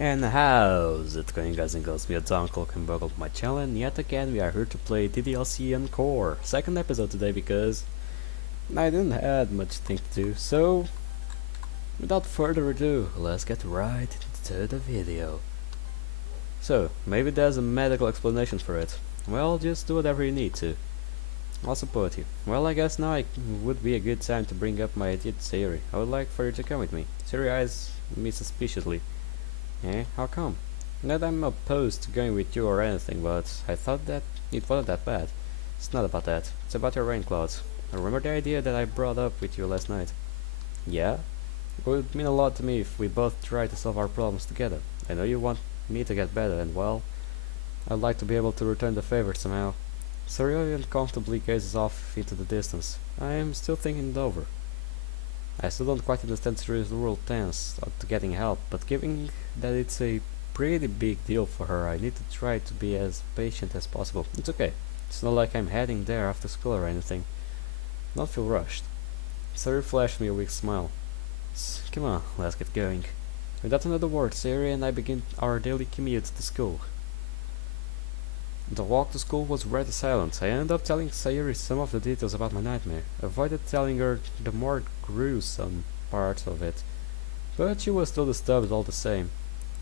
And how's it going, guys and girls? Me, it's Uncle, and welcome to my channel, and yet again we are here to play DDLC Encore. Second episode today because I didn't have much thing to do, so without further ado, let's get right into the video. So, maybe there's a medical explanation for it. Well, just do whatever you need to. I'll support you. Well, I guess now would be a good time to bring up my idea to Sayuri. I would like for you to come with me. Sayuri eyes me suspiciously. Eh? How come? Not that I'm opposed to going with you or anything, but I thought that it wasn't that bad. It's not about that. It's about your rain clouds. I remember the idea that I brought up with you last night. Yeah? It would mean a lot to me if we both try to solve our problems together. I know you want me to get better, and well, I'd like to be able to return the favor somehow. Sorry uncomfortably gazes off into the distance. I am still thinking it over. I still don't quite understand Suri's rural tense to getting help, but given that it's a pretty big deal for her, I need to try to be as patient as possible. It's okay. It's not like I'm heading there after school or anything. Not feel rushed. Suri flashed me a weak smile. Come on, let's get going. Without another word, Suri and I begin our daily commute to school. The walk to school was rather silent. I ended up telling Sayuri some of the details about my nightmare. Avoided telling her the more gruesome parts of it, but she was still disturbed all the same.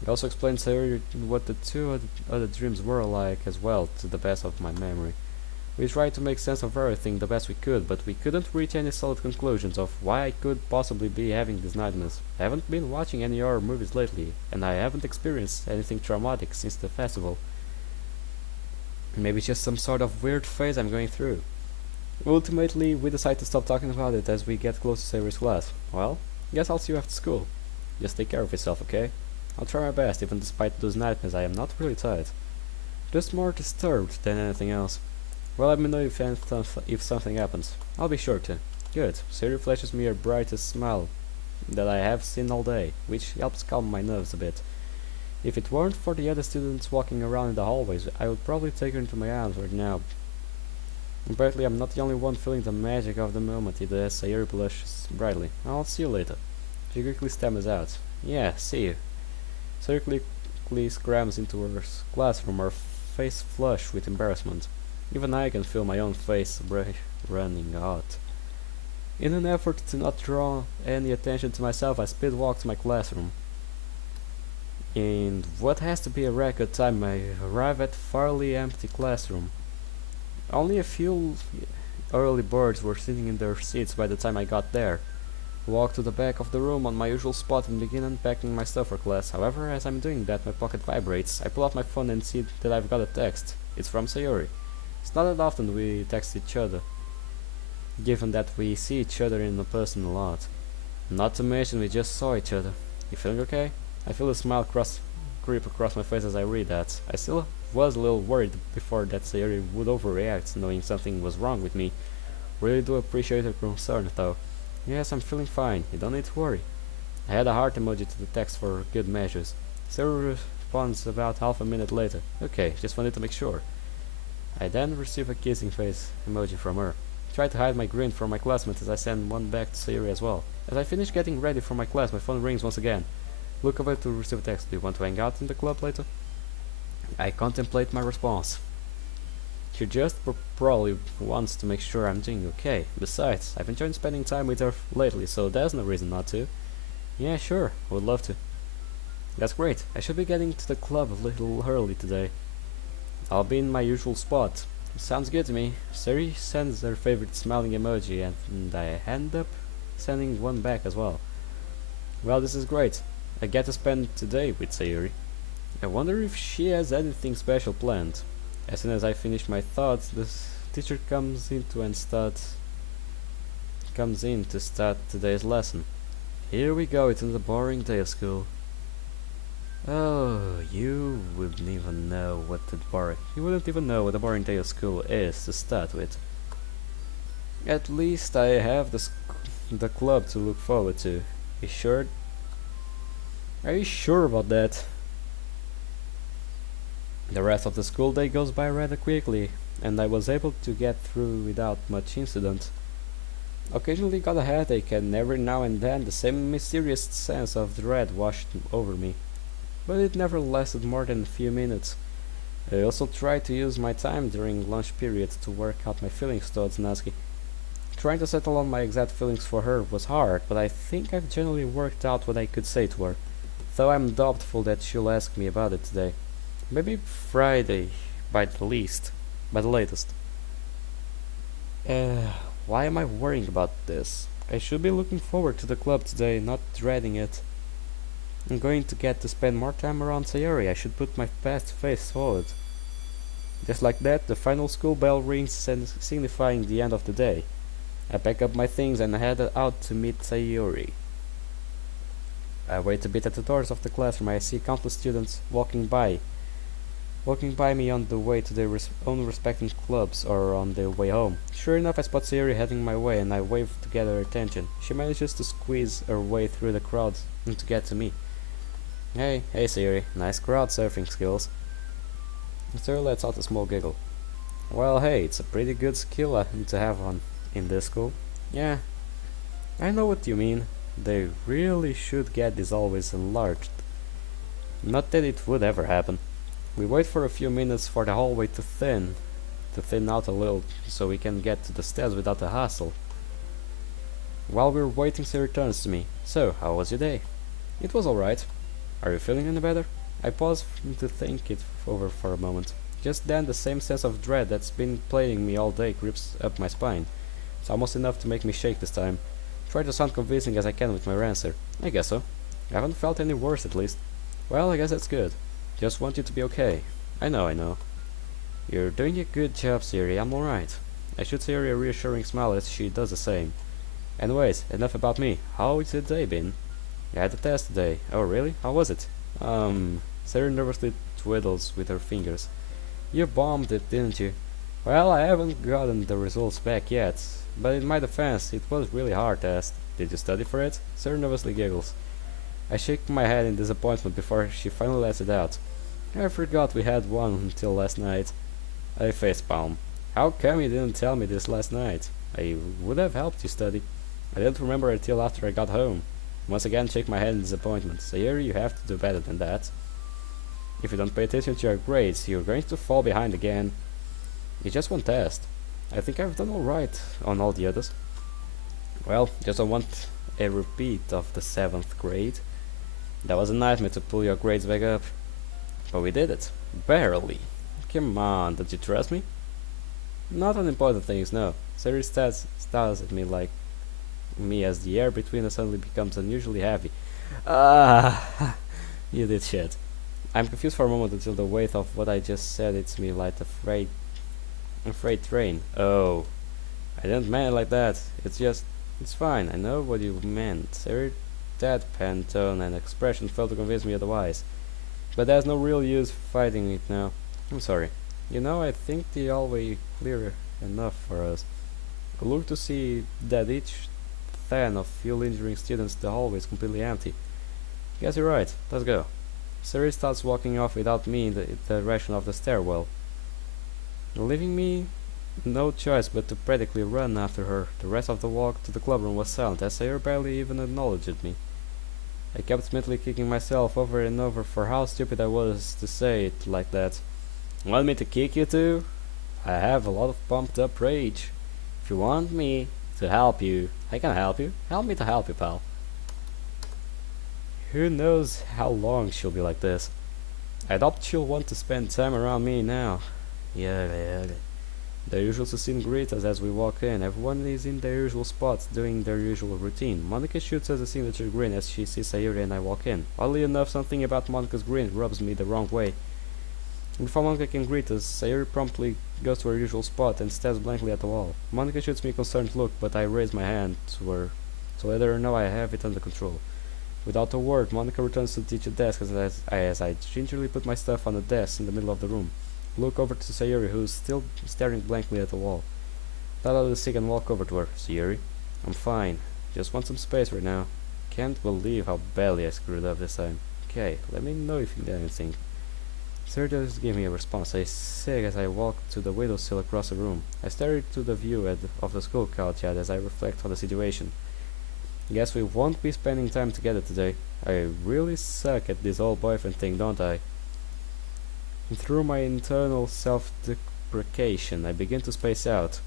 I also explained Sayuri what the two other dreams were like as well, to the best of my memory. We tried to make sense of everything the best we could, but we couldn't reach any solid conclusions of why I could possibly be having these nightmares. I haven't been watching any horror movies lately, and I haven't experienced anything traumatic since the festival. Maybe it's just some sort of weird phase I'm going through. Ultimately, we decide to stop talking about it as we get close to Sayuri's class. Well, guess I'll see you after school. Just take care of yourself, okay? I'll try my best, even despite those nightmares. I am not really tired. Just more disturbed than anything else. Well, let me know if something happens. I'll be sure to. Good. Sayuri flashes me her brightest smile that I have seen all day, which helps calm my nerves a bit. If it weren't for the other students walking around in the hallways, I would probably take her into my arms right now. Apparently, I'm not the only one feeling the magic of the moment, either as Sayuri blushes brightly. I'll see you later. She quickly stammers out. Yeah, see you. Sayuri quickly scrams into her classroom, her face flushed with embarrassment. Even I can feel my own face running hot. In an effort to not draw any attention to myself, I speed walk to my classroom. In what has to be a record time, I arrive at fairly empty classroom. Only a few early birds were sitting in their seats by the time I got there. I walk to the back of the room on my usual spot and begin unpacking my stuff for class. However, as I'm doing that, my pocket vibrates. I pull out my phone and see that I've got a text. It's from Sayuri. It's not that often we text each other, given that we see each other in person a lot. Not to mention we just saw each other. You feeling okay? I feel a smile creep across my face as I read that. I still was a little worried before that Sayuri would overreact, knowing something was wrong with me. Really do appreciate her concern, though. Yes, I'm feeling fine. You don't need to worry. I add a heart emoji to the text for good measures. Sayuri responds about half a minute later. Okay, just wanted to make sure. I then receive a kissing face emoji from her. I try to hide my grin from my classmates as I send one back to Sayuri as well. As I finish getting ready for my class, my phone rings once again. Look away to receive a text. Do you want to hang out in the club later? I contemplate my response. She just probably wants to make sure I'm doing okay. Besides, I've enjoyed spending time with her lately, so there's no reason not to. Yeah, sure, would love to. That's great. I should be getting to the club a little early today. I'll be in my usual spot. Sounds good to me. Suri sends her favorite smiling emoji, and I end up sending one back as well. Well, this is great. I get to spend today with Sayuri. I wonder if she has anything special planned. As soon as I finish my thoughts, the teacher comes in to start today's lesson. Here we go, it's another boring day of school. Oh, you wouldn't even know what a boring day of school is to start with. At least I have the club to look forward to. You sure? Are you sure about that? The rest of the school day goes by rather quickly, and I was able to get through without much incident. Occasionally got a headache, and every now and then the same mysterious sense of dread washed over me. but it never lasted more than a few minutes. I also tried to use my time during lunch period to work out my feelings towards Natsuki. Trying to settle on my exact feelings for her was hard, but I think I've generally worked out what I could say to her, though I'm doubtful that she'll ask me about it today. Maybe Friday, by the least, by the latest. Uh, why am I worrying about this? I should be looking forward to the club today, not dreading it. I'm going to get to spend more time around Sayori. I should put my best face forward. Just like that, the final school bell rings, signifying the end of the day. I pack up my things and head out to meet Sayori. I wait a bit at the doors of the classroom. I see countless students walking by me on the way to their own respective clubs or on their way home. Sure enough, I spot Sayori heading my way and I wave to get her attention. She manages to squeeze her way through the crowd and to get to me. Hey Sayori, nice crowd surfing skills. Sayori lets out a small giggle. Well, hey, it's a pretty good skill to have on in this school. Yeah, I know what you mean. They really should get this always enlarged. Not that it would ever happen. We wait for a few minutes for the hallway to thin out a little so we can get to the stairs without a hassle. While we're waiting, she returns to me. So, how was your day? It was alright. Are you feeling any better? I pause to think it over for a moment. Just then, the same sense of dread that's been plaguing me all day creeps up my spine. It's almost enough to make me shake this time. Try to sound convincing as I can with my answer. I guess so. I haven't felt any worse at least. Well, I guess that's good. Just want you to be okay. I know. You're doing a good job, Sayori. I'm alright. I shoot Sayori a reassuring smile as she does the same. Anyways, enough about me. How's your day been? I had a test today. Oh, really? How was it? Sayori nervously twiddles with her fingers. You bombed it, didn't you? Well, I haven't gotten the results back yet, but in my defense, it was really hard test. Did you study for it? Sayori nervously giggles. I shake my head in disappointment before she finally lets it out. I forgot we had one until last night. I facepalm. How come you didn't tell me this last night? I would have helped you study. I didn't remember until after I got home. Once again, shake my head in disappointment. Sayori, you have to do better than that. If you don't pay attention to your grades, you're going to fall behind again. It's just one test. I think I've done alright on all the others. Well, just don't want a repeat of the 7th grade. That was a nightmare to pull your grades back up. But we did it. Barely. Come on, don't you trust me? Not on important things, no. Sayori stares at me like me as the air between us suddenly becomes unusually heavy. Ah, you did shit. I'm confused for a moment until the weight of what I just said hits me like a freight train. Oh, I didn't mean it like that. It's fine. I know what you meant. Sayori's deadpan tone and expression failed to convince me otherwise. But there's no real use fighting it now. I'm sorry. You know, I think the hallway clear enough for us. I look to see that each fan of fuel injuring students the hallway is completely empty. Guess you're right. Let's go. Sayori starts walking off without me in the direction of the stairwell, leaving me no choice but to practically run after her. The rest of the walk to the clubroom was silent, as Sayori barely even acknowledged me. I kept mentally kicking myself over and over for how stupid I was to say it like that. Want me to kick you too? I have a lot of pumped up rage. If you want me to help you, I can help you. Help me to help you, pal. Who knows how long she'll be like this. I doubt she'll want to spend time around me now. Yeah. The usual scene greets us as we walk in. Everyone is in their usual spots, doing their usual routine. Monica shoots us a signature grin as she sees Sayori and I walk in. Oddly enough, something about Monica's grin rubs me the wrong way. Before Monica can greet us, Sayori promptly goes to her usual spot and stares blankly at the wall. Monica shoots me a concerned look, but I raise my hand to her to let her know I have it under control. Without a word, Monica returns to the teacher desk as I gingerly put my stuff on the desk in the middle of the room. Look over to Sayori, who's still staring blankly at the wall. Let out a sig and walk over to her. Sayori, I'm fine. Just want some space right now. Can't believe how badly I screwed up this time. Okay, let me know if you need anything. Sayori doesn't give me a response. I sig as I walk to the windowsill across the room. I stare into the view of the school courtyard as I reflect on the situation. Guess we won't be spending time together today. I really suck at this whole boyfriend thing, don't I? And through my internal self-deprecation, I begin to space out.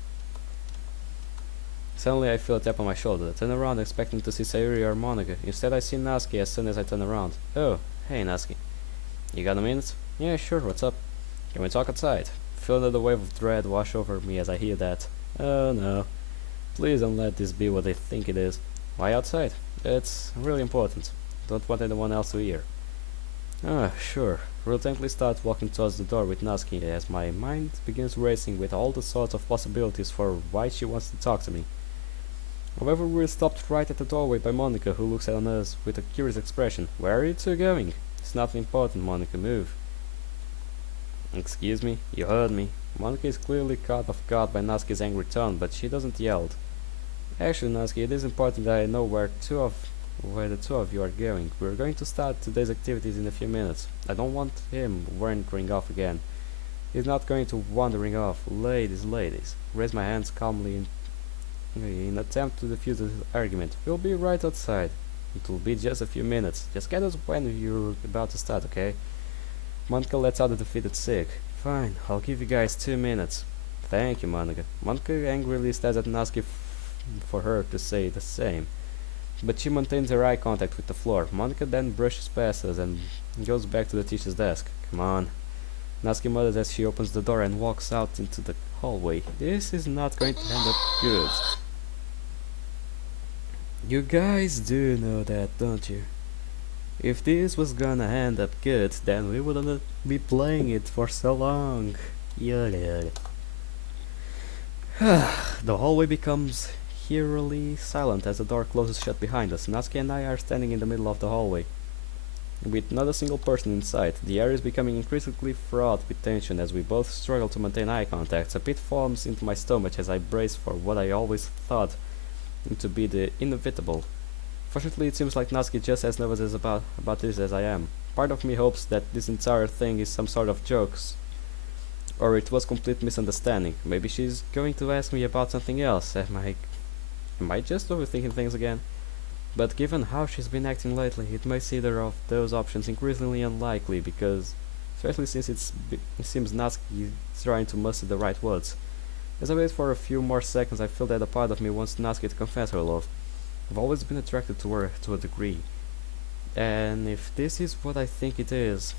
Suddenly I feel a tap on my shoulder. I turn around expecting to see Sayuri or Monica. Instead I see Natsuki as soon as I turn around. Oh, hey Natsuki. You got a minute? Yeah, sure, what's up? Can we talk outside? Feel another wave of dread wash over me as I hear that. Oh no. Please don't let this be what they think it is. Why outside? It's really important. Don't want anyone else to hear. Ah, sure. Reluctantly start walking towards the door with Natsuki as my mind begins racing with all the sorts of possibilities for why she wants to talk to me. However, we're stopped right at the doorway by Monica, who looks at us with a curious expression. Where are you two going? It's nothing important, Monica, move. Excuse me, you heard me. Monica is clearly caught off guard by Natsuki's angry tone, but she doesn't yell. Actually, Natsuki, it is important that I know where the two of you are going. We're going to start today's activities in a few minutes. I don't want him wandering off again. He's not going to wandering off. Ladies. Raise my hands calmly in attempt to defuse the argument. We'll be right outside. It will be just a few minutes. Just get us when you're about to start, okay? Monica lets out a defeated sigh. Fine, I'll give you guys 2 minutes. Thank you, Monica. Monica angrily stares at Natsuki for her to say the same. But she maintains her eye contact with the floor. Monica then brushes past us and goes back to the teacher's desk. Come on. Natsuki mutters as she opens the door and walks out into the hallway. This is not going to end up good. You guys do know that, don't you? If this was gonna end up good, then we wouldn't be playing it for so long. The hallway becomes eerily silent as the door closes shut behind us. Natsuki and I are standing in the middle of the hallway, with not a single person in sight. The air is becoming increasingly fraught with tension as we both struggle to maintain eye contact. A pit forms into my stomach as I brace for what I always thought to be the inevitable. Fortunately, it seems like Natsuki just as nervous about this as I am. Part of me hopes that this entire thing is some sort of jokes, or it was complete misunderstanding. Maybe she's going to ask me about something else. Am I just overthinking things again? But given how she's been acting lately, it makes either of those options increasingly unlikely, because, especially since it seems Natsuki is trying to muster the right words. As I wait for a few more seconds, I feel that a part of me wants Natsuki to confess her love. I've always been attracted to her to a degree, and if this is what I think it's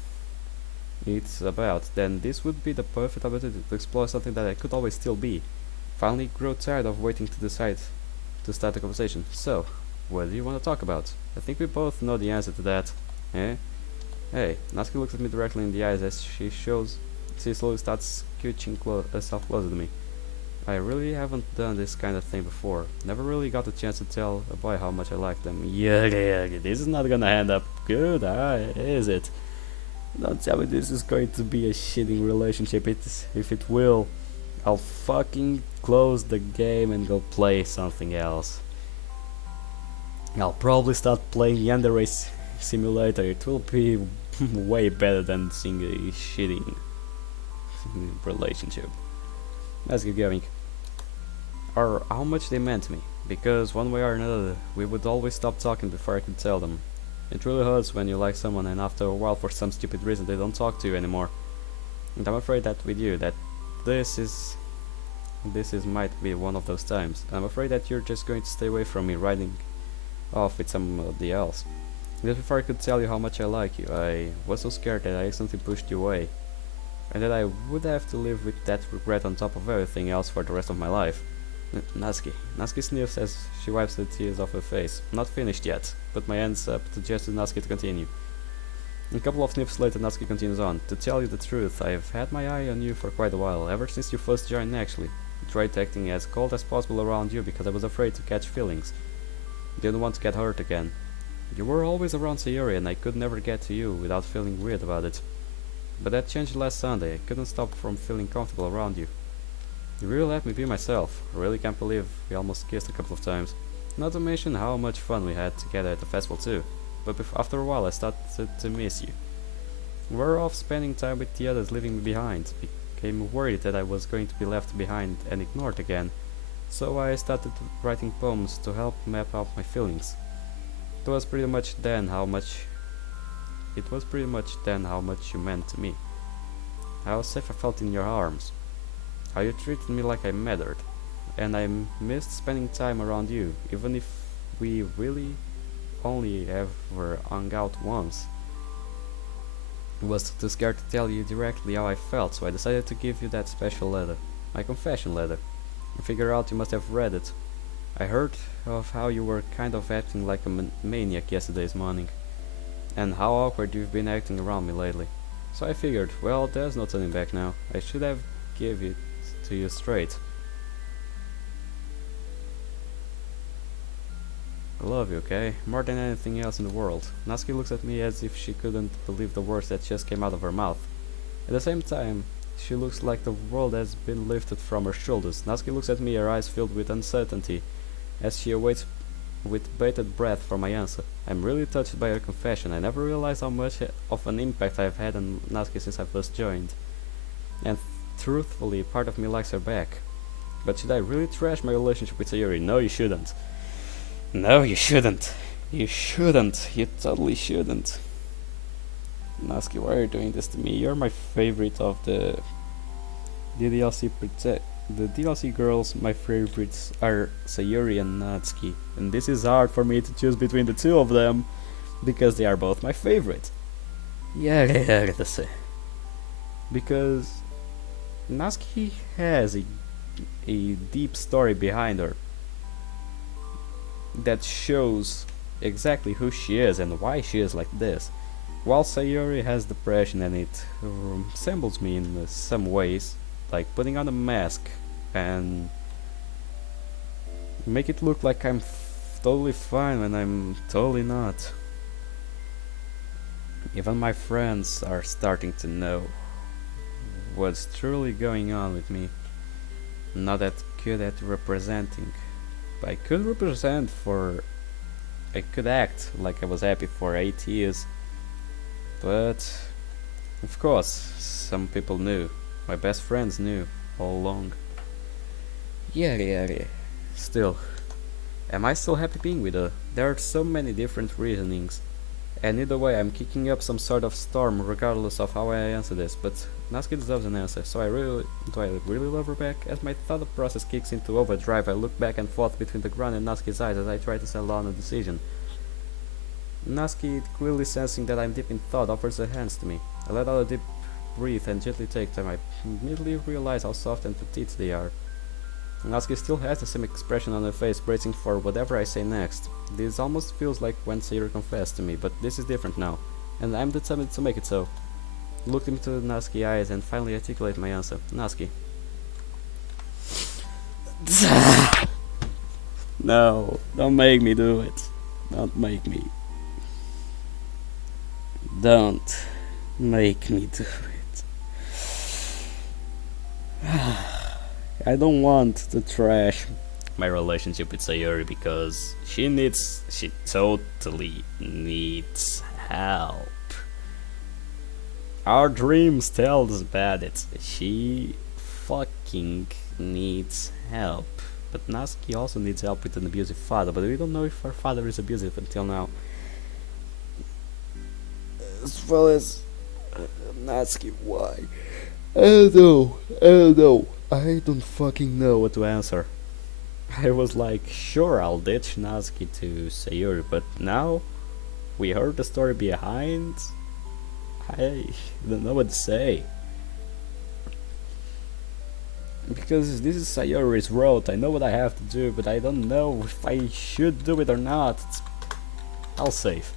about, then this would be the perfect opportunity to explore something that I could always still be. Finally grow tired of waiting to decide to start the conversation. So, what do you want to talk about? I think we both know the answer to that. Eh? Hey, Natsuki looks at me directly in the eyes as she slowly starts scooching herself closer to me. I really haven't done this kind of thing before. Never really got the chance to tell a boy how much I like them. Yeah, this is not gonna end up good, is it? Don't tell me this is going to be a shitting relationship. If it will, I'll fucking close the game and go play something else. I'll probably start playing Yandere Race Simulator. It will be way better than seeing a shitting relationship. Let's get going. Or how much they meant to me, because one way or another, we would always stop talking before I could tell them. It really hurts when you like someone and after a while for some stupid reason they don't talk to you anymore. And I'm afraid that with you, that this is might be one of those times. I'm afraid that you're just going to stay away from me riding off with somebody else. Just before I could tell you how much I like you, I was so scared that I accidentally pushed you away, and that I would have to live with that regret on top of everything else for the rest of my life. Natsuki sniffs as she wipes the tears off her face. Not finished yet. Put my hands up to gesture Natsuki to continue. A couple of sniffs later, Natsuki continues on. To tell you the truth, I've had my eye on you for quite a while, ever since you first joined actually. I tried acting as cold as possible around you because I was afraid to catch feelings. Didn't want to get hurt again. You were always around Sayuri and I could never get to you without feeling weird about it. But that changed last Sunday. I couldn't stop from feeling comfortable around you. You really let me be myself. I really can't believe we almost kissed a couple of times. Not to mention how much fun we had together at the festival too. But after a while I started to miss you. We were off spending time with the others leaving me behind. Became worried that I was going to be left behind and ignored again. So I started writing poems to help map out my feelings. It was pretty much then how much you meant to me. How safe I felt in your arms. How you treated me like I mattered. And I missed spending time around you, even if we really only ever hung out once. I was too scared to tell you directly how I felt, so I decided to give you that special letter. My confession letter. I figure out you must have read it. I heard of how you were kind of acting like a maniac yesterday's morning, and how awkward you've been acting around me lately. So I figured, well, there's no turning back now. I should have give it to you straight. I love you, okay? More than anything else in the world. Natsuki looks at me as if she couldn't believe the words that just came out of her mouth. At the same time, she looks like the world has been lifted from her shoulders. Natsuki looks at me, her eyes filled with uncertainty, as she awaits with bated breath for my answer. I'm really touched by her confession. I never realized how much of an impact I've had on Natsuki since I first joined. And truthfully, part of me likes her back. But should I really trash my relationship with Sayuri? No, you shouldn't. No, you shouldn't. You shouldn't. You totally shouldn't. Natsuki, why are you doing this to me? You're my favorite of the DDLC the DLC girls. My favorites are Sayuri and Natsuki, and this is hard for me to choose between the two of them because they are both my favorite. Yeah, because Natsuki has a deep story behind her that shows exactly who she is and why she is like this. While Sayuri has depression and it resembles me in some ways, like putting on a mask and make it look like I'm totally fine when I'm totally not. Even my friends are starting to know what's truly going on with me. Not that good at representing. I could act like I was happy for 8 years. But, of course, some people knew. My best friends knew all along. Yeah. Still, am I still happy being with her? There are so many different reasonings. And either way, I'm kicking up some sort of storm regardless of how I answer this. But Natsuki deserves an answer, so do I really love her back? As my thought process kicks into overdrive, I look back and forth between the ground and Natsuki's eyes as I try to settle on a decision. Natsuki, clearly sensing that I'm deep in thought, offers her hands to me. I let out a deep breath and gently take them. I immediately realize how soft and petite they are. Natsuki still has the same expression on her face, bracing for whatever I say next. This almost feels like when Sayuri confessed to me, but this is different now, and I'm determined to make it so. Look into Natsuki's eyes and finally articulate my answer. Natsuki. No, don't make me do it. Don't make me. Don't make me do it. I don't want to trash my relationship with Sayuri because she totally needs help. Our dreams tell us about it. She fucking needs help. But Natsuki also needs help with an abusive father, but we don't know if her father is abusive until now. As well as Natsuki, why? I don't know. I don't fucking know what to answer. I was like, sure, I'll ditch Natsuki to Sayuri, but now we heard the story behind. I don't know what to say. Because this is Sayuri's road, I know what I have to do, but I don't know if I should do it or not. I'll save.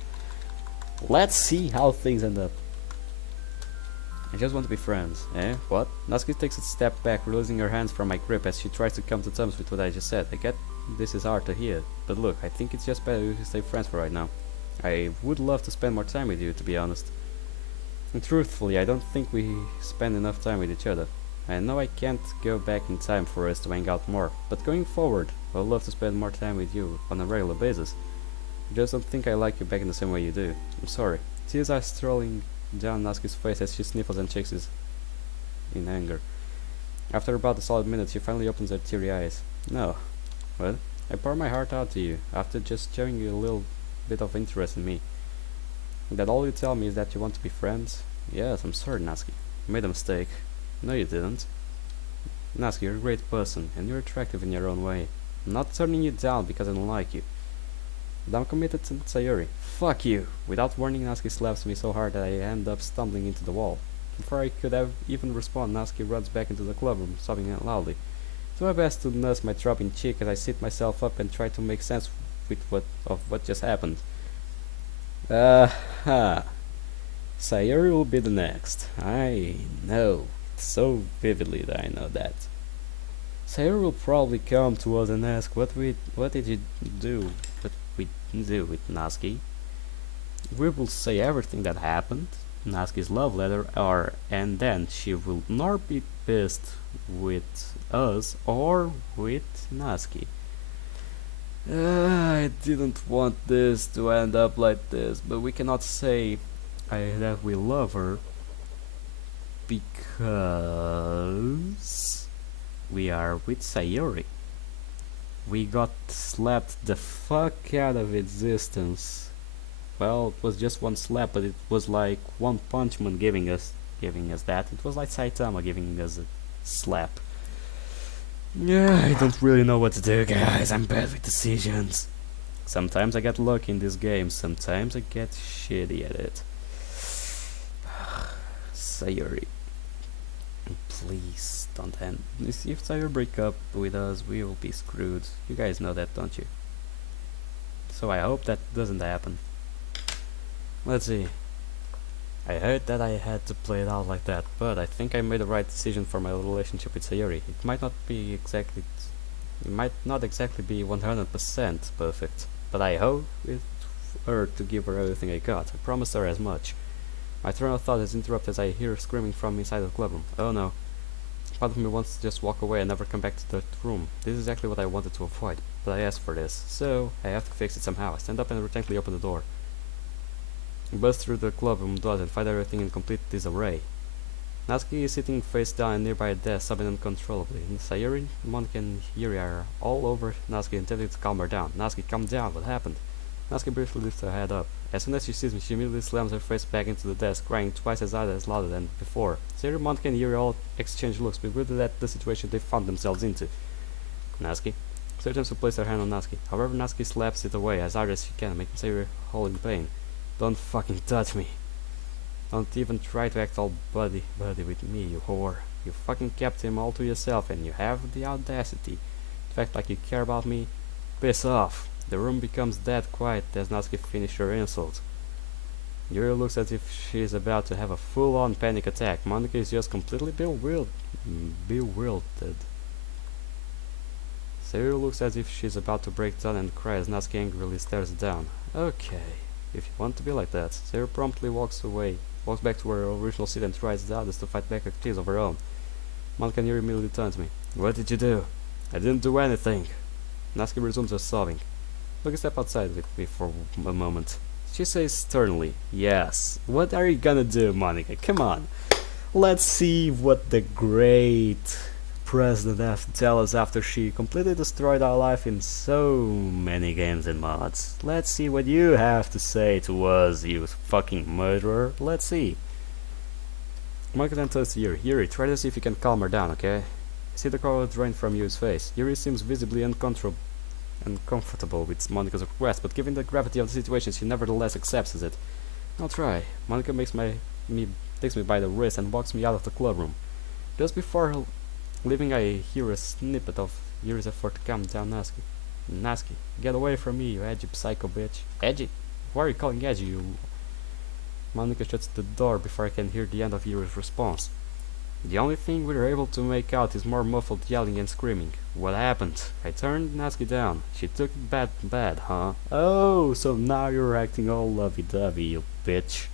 Let's see how things end up. I just want to be friends. Eh? What? Natsuki takes a step back, releasing her hands from my grip as she tries to come to terms with what I just said. I get this is hard to hear, but look, I think it's just better we stay friends for right now. I would love to spend more time with you, to be honest. And truthfully, I don't think we spend enough time with each other. I know I can't go back in time for us to hang out more, but going forward, I would love to spend more time with you on a regular basis. I just don't think I like you back in the same way you do. I'm sorry. Tears are strolling down Natsuki's face as she sniffles and shakes in anger. After about a solid minute, she finally opens her teary eyes. No. What? I pour my heart out to you after just showing you a little bit of interest in me. That all you tell me is that you want to be friends? Yes, I'm sorry, Natsuki. You made a mistake. No, you didn't. Natsuki, you're a great person, and you're attractive in your own way. I'm not turning you down because I don't like you. But I'm committed to Sayuri. Fuck you! Without warning, Natsuki slaps me so hard that I end up stumbling into the wall. Before I could even respond, Natsuki runs back into the clubroom, sobbing out loudly. Do my best to nurse my throbbing cheek as I sit myself up and try to make sense of what just happened. Ha. Sayuri will be the next. I know. So vividly that I know that. Sayuri will probably come to us and ask what did you do with Natsuki. We will say everything that happened, Natsuki's love letter, and then she will not be pissed with us or with Natsuki. I didn't want this to end up like this, but we cannot say that we love her because we are with Sayuri. We got slapped the fuck out of existence. Well, it was just one slap, but it was like One Punch Man giving us that. It was like Saitama giving us a slap. Yeah, I don't really know what to do, guys. I'm bad with decisions. Sometimes I get lucky in this game, sometimes I get shitty at it. Sayuri, please don't end. If Sayuri break up with us, we will be screwed. You guys know that, don't you? So I hope that doesn't happen. Let's see. I heard that I had to play it out like that, but I think I made the right decision for my relationship with Sayuri. It might not exactly be 100% perfect, but I hope her to give her everything I got. I promised her as much. My train of thought is interrupted as I hear her screaming from inside the clubroom. Oh no. Part of me wants to just walk away and never come back to that room. This is exactly what I wanted to avoid, but I asked for this, so I have to fix it somehow. I stand up and reluctantly open the door. I bust through the clubroom doors and find everything in complete disarray. Natsuki is sitting face down and nearby a desk, sobbing uncontrollably. Sayuri, Monika, and Yuri are all over Natsuki, intending to calm her down. Natsuki, calm down, what happened? Natsuki briefly lifts her head up. As soon as she sees me, she immediately slams her face back into the desk, crying twice as louder than before. Sayuri, Monika, and Yuri all exchange looks, bewildered at the situation they found themselves into. Natsuki. Sayuri attempts to place her hand on Natsuki. However, Natsuki slaps it away as hard as she can, making Sayuri howl in pain. Don't fucking touch me. Don't even try to act all buddy with me, you whore. You fucking kept him all to yourself and you have the audacity to act like you care about me. Piss off. The room becomes dead quiet as Natsuki finishes her insult. Yuri looks as if she is about to have a full-on panic attack. Monika is just completely bewildered. Sayuri looks as if she is about to break down and cry as Natsuki angrily stares down. Okay. If you want to be like that. Sayuri promptly walks back to her original seat and tries the others to fight back her tears of her own. Monika and Yuri immediately turn to me. What did you do? I didn't do anything. Natsuki resumes her sobbing. Look a step outside with me for a moment. She says sternly, yes. What are you gonna do, Monika? Come on. Let's see what the great president has to tell us after she completely destroyed our life in so many games and mods. Let's see what you have to say to us, you fucking murderer. Let's see. Monika then turns to Yuri. Yuri, try to see if you can calm her down, okay? I see the color drain from Yuri's face. Yuri seems visibly uncomfortable with Monika's request, but given the gravity of the situation, she nevertheless accepts it. I'll try. Monika takes me by the wrist and walks me out of the clubroom. Just before leaving, I hear a snippet of Yuri's effort to calm down Natsuki. Natsuki, get away from me, you edgy psycho bitch. Edgy? Why are you calling edgy, you... Monika shuts the door before I can hear the end of Yuri's response. The only thing we're able to make out is more muffled yelling and screaming. What happened? I turned Natsuki down. She took it bad, huh? Oh, so now you're acting all lovey-dovey, you bitch.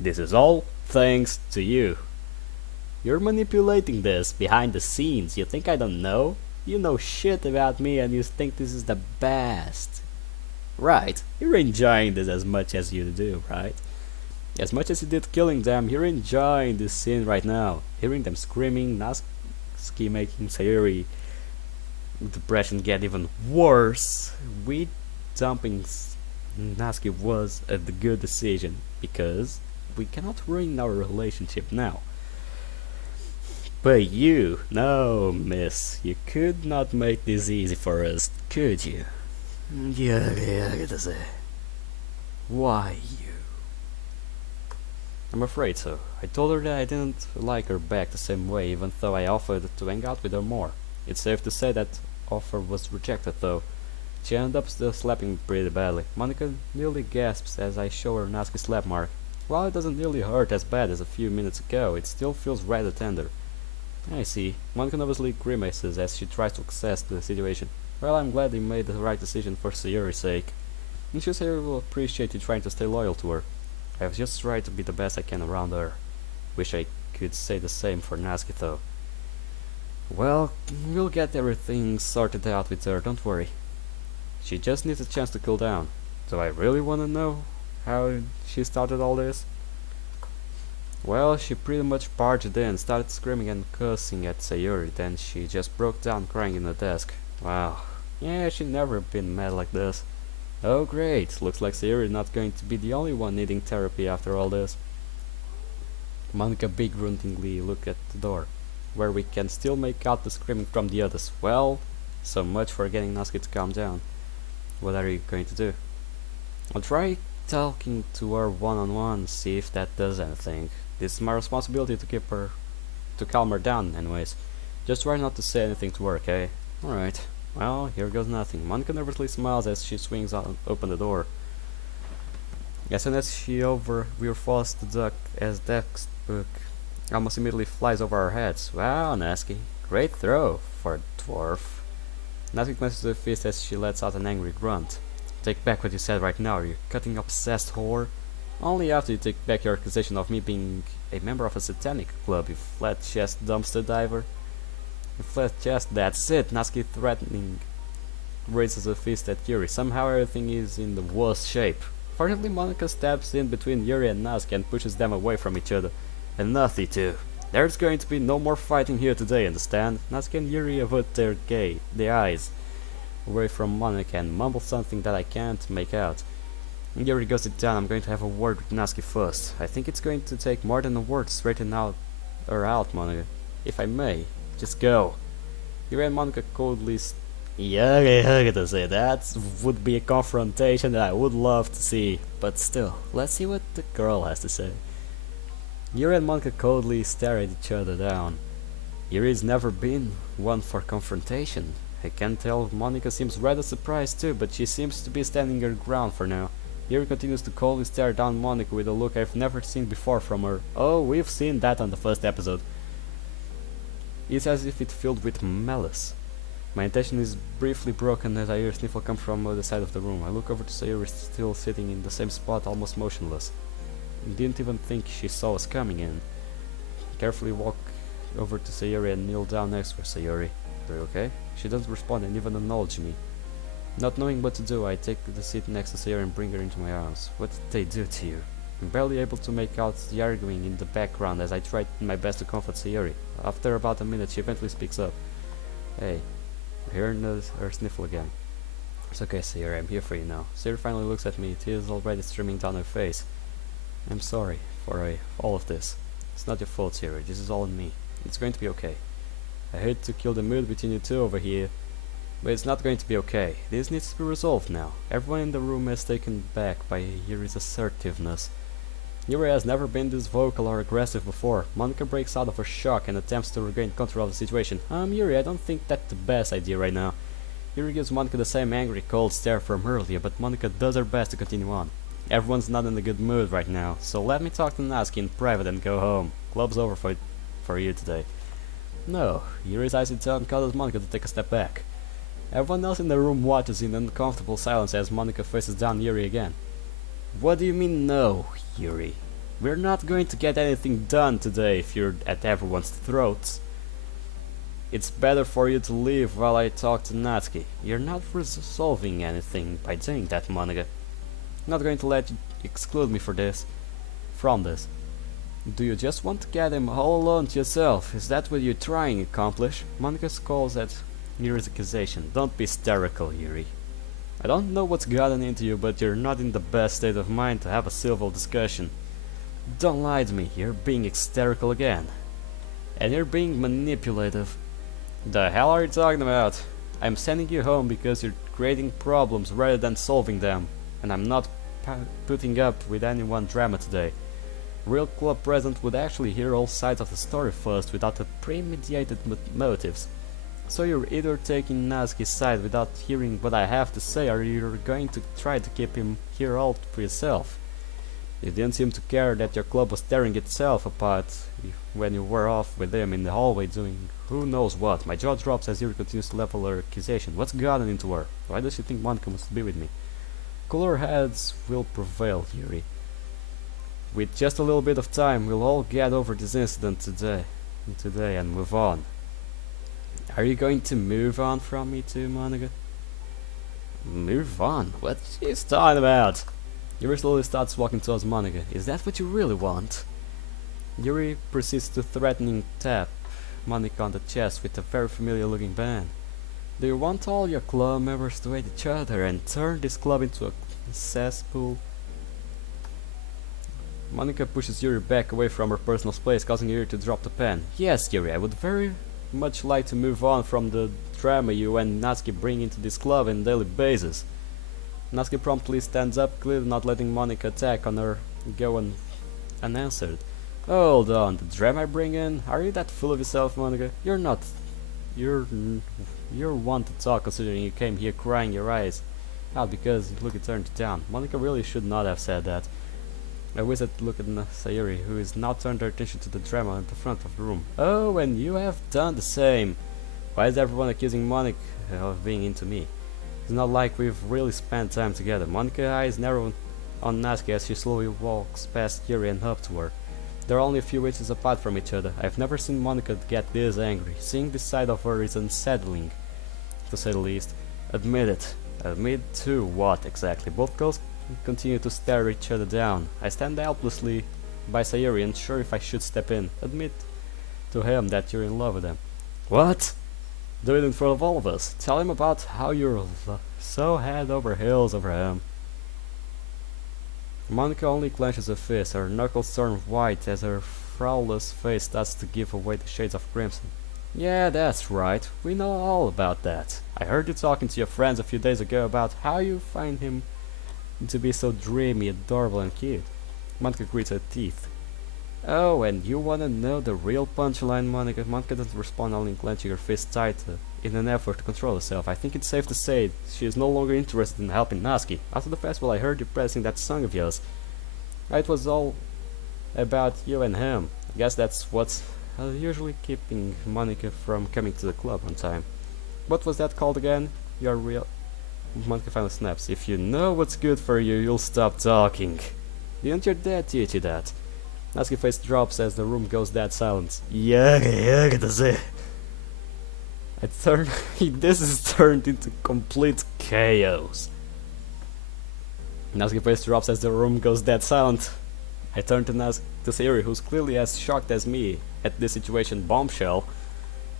This is all thanks to you. You're manipulating this behind the scenes. You think I don't know? You know shit about me and you think this is the best. Right, you're enjoying this as much as you do, right? As much as you did killing them, you're enjoying this scene right now. Hearing them screaming, Natsuki making Sayuri depression get even worse. We dumping Natsuki was a good decision because we cannot ruin our relationship now. But you, no, miss, you could not make this easy for us, could you? Why you? I'm afraid so. I told her that I didn't like her back the same way, even though I offered to hang out with her more. It's safe to say that offer was rejected, though. She ended up still slapping me pretty badly. Monica nearly gasps as I show her Natsuki's slap mark. While it doesn't nearly hurt as bad as a few minutes ago, it still feels rather tender. I see. Monica nervously grimaces as she tries to assess the situation. Well, I'm glad you made the right decision for Sayuri's sake. And she Sayuri will appreciate you trying to stay loyal to her. I've just tried to be the best I can around her. Wish I could say the same for Natsuki though. Well, we'll get everything sorted out with her, don't worry. She just needs a chance to cool down. Do I really want to know how she started all this? Well, she pretty much barged in, started screaming and cussing at Sayuri, then she just broke down crying in the desk. Wow. Yeah, she'd never been mad like this. Oh great, looks like Sayuri is not going to be the only one needing therapy after all this. Monica begrudgingly looked at the door, where we can still make out the screaming from the others. Well, so much for getting Natsuki to calm down. What are you going to do? I'll try talking to her one-on-one, see if that does anything. This is my responsibility to calm her down anyways. Just try not to say anything to her, okay? Alright. Well, here goes nothing. Monica nervously smiles as she swings open the door. As soon as we're forced to duck as textbook almost immediately flies over our heads. Wow, Natsuki. Great throw for a dwarf. Natsuki clenches her fist as she lets out an angry grunt. Take back what you said right now, you cutting obsessed whore. Only after you take back your accusation of me being a member of a satanic club, you flat-chest dumpster diver. You flat-chest, that's it, Natsuki threatening raises a fist at Yuri. Somehow everything is in the worst shape. Fortunately, Monica steps in between Yuri and Natsuki and pushes them away from each other. Enough, you two. There's going to be no more fighting here today, understand? Natsuki and Yuri avert their eyes away from Monica and mumble something that I can't make out. Yuri goes it down. I'm going to have a word with Natsuki first. I think it's going to take more than a word to straighten out Monica. If I may, just go. Yuri and Monica coldly to say that would be a confrontation that I would love to see. But still, let's see what the girl has to say. Yuri and Monica coldly stare at each other down. Yuri's never been one for confrontation. I can tell Monica seems rather surprised too, but she seems to be standing her ground for now. Yuri continues to coldly stare down Monica with a look I've never seen before from her. Oh, we've seen that on the first episode. It's as if it's filled with malice. My attention is briefly broken as I hear a sniffle come from the other side of the room. I look over to Sayuri still sitting in the same spot, almost motionless. Didn't even think she saw us coming in. Carefully walk over to Sayuri and kneel down next to her. Sayuri, are you okay? She doesn't respond and even acknowledge me. Not knowing what to do, I take the seat next to Sayuri and bring her into my arms. What did they do to you? I'm barely able to make out the arguing in the background as I try my best to comfort Sayuri. After about a minute, she eventually speaks up. Hey, hearing her sniffle again. It's okay, Sayuri, I'm here for you now. Sayuri finally looks at me, tears already streaming down her face. I'm sorry for all of this. It's not your fault, Sayuri, this is all on me. It's going to be okay. I hate to kill the mood between you two over here, but it's not going to be okay. This needs to be resolved now. Everyone in the room is taken back by Yuri's assertiveness. Yuri has never been this vocal or aggressive before. Monica breaks out of her shock and attempts to regain control of the situation. Yuri, I don't think that's the best idea right now. Yuri gives Monica the same angry, cold stare from earlier, but Monica does her best to continue on. Everyone's not in a good mood right now, so let me talk to Natsuki in private and go home. Club's over for you today. No, Yuri's icy tone causes Monica to take a step back. Everyone else in the room watches in uncomfortable silence as Monica faces down Yuri again. What do you mean no, Yuri? We're not going to get anything done today if you're at everyone's throats. It's better for you to leave while I talk to Natsuki. You're not resolving anything by doing that, Monica. I'm not going to let you exclude me from this. Do you just want to get him all alone to yourself? Is that what you're trying to accomplish? Monica scolds at Yuri's accusation. Don't be hysterical, Yuri. I don't know what's gotten into you, but you're not in the best state of mind to have a civil discussion. Don't lie to me, you're being hysterical again. And you're being manipulative. The hell are you talking about? I'm sending you home because you're creating problems rather than solving them. And I'm not putting up with any one drama today. Real club president would actually hear all sides of the story first without the premeditated motives. So you're either taking Natsuki's side without hearing what I have to say, or you're going to try to keep him here all for yourself. You didn't seem to care that your club was tearing itself apart when you were off with him in the hallway doing who knows what. My jaw drops as Yuri continues to level her accusation. What's gotten into her? Why does she think Monica must be with me? Cooler heads will prevail, Yuri. With just a little bit of time, we'll all get over this incident today and move on. Are you going to move on from me too, Monica? Move on? What she's talking about? Yuri slowly starts walking towards Monica. Is that what you really want? Yuri proceeds to threatening tap Monica on the chest with a very familiar looking band. Do you want all your club members to hate each other and turn this club into a cesspool? Monica pushes Yuri back away from her personal space, causing Yuri to drop the pen. Yes, Yuri, I would very much like to move on from the drama you and Natsuki bring into this club on a daily basis. Natsuki promptly stands up, clearly not letting Monica attack on her go unanswered. Hold on, the drama I bring in? Are you that full of yourself, Monica? You're not. You're one to talk, considering you came here crying your eyes out because Lucky turned you down. Monica really should not have said that. A wizard looked at Sayuri, who has now turned her attention to the drama at the front of the room. Oh, and you have done the same. Why is everyone accusing Monica of being into me? It's not like we've really spent time together. Monica's eyes narrow on Natsuki as she slowly walks past Yuri and up to her. They're only a few inches apart from each other. I've never seen Monica get this angry. Seeing this side of her is unsettling, to say the least. Admit it. Admit to what exactly? Both girls continue to stare each other down. I stand helplessly by Sayuri, unsure if I should step in. Admit to him that you're in love with him. What? Do it in front of all of us. Tell him about how you're so head over heels over him. Monica only clenches her fist. Her knuckles turn white as her flawless face starts to give away the shades of crimson. Yeah, that's right. We know all about that. I heard you talking to your friends a few days ago about how you find him to be so dreamy, adorable, and cute. Monica grits her teeth. Oh, and you wanna know the real punchline, Monica? Monica doesn't respond, only clenching her fist tighter in an effort to control herself. I think it's safe to say she is no longer interested in helping Natsuki. After the festival, I heard you pressing that song of yours. It was all about you and him. I guess that's what's usually keeping Monica from coming to the club on time. What was that called again? You're real. Monica finally snaps. If you know what's good for you, you'll stop talking. Didn't your dad teach you that? Natsuki's face drops as the room goes dead silent. This is turned into complete chaos. Natsuki's face drops as the room goes dead silent. I turn to Sayuri, who's clearly as shocked as me at this situation. Bombshell.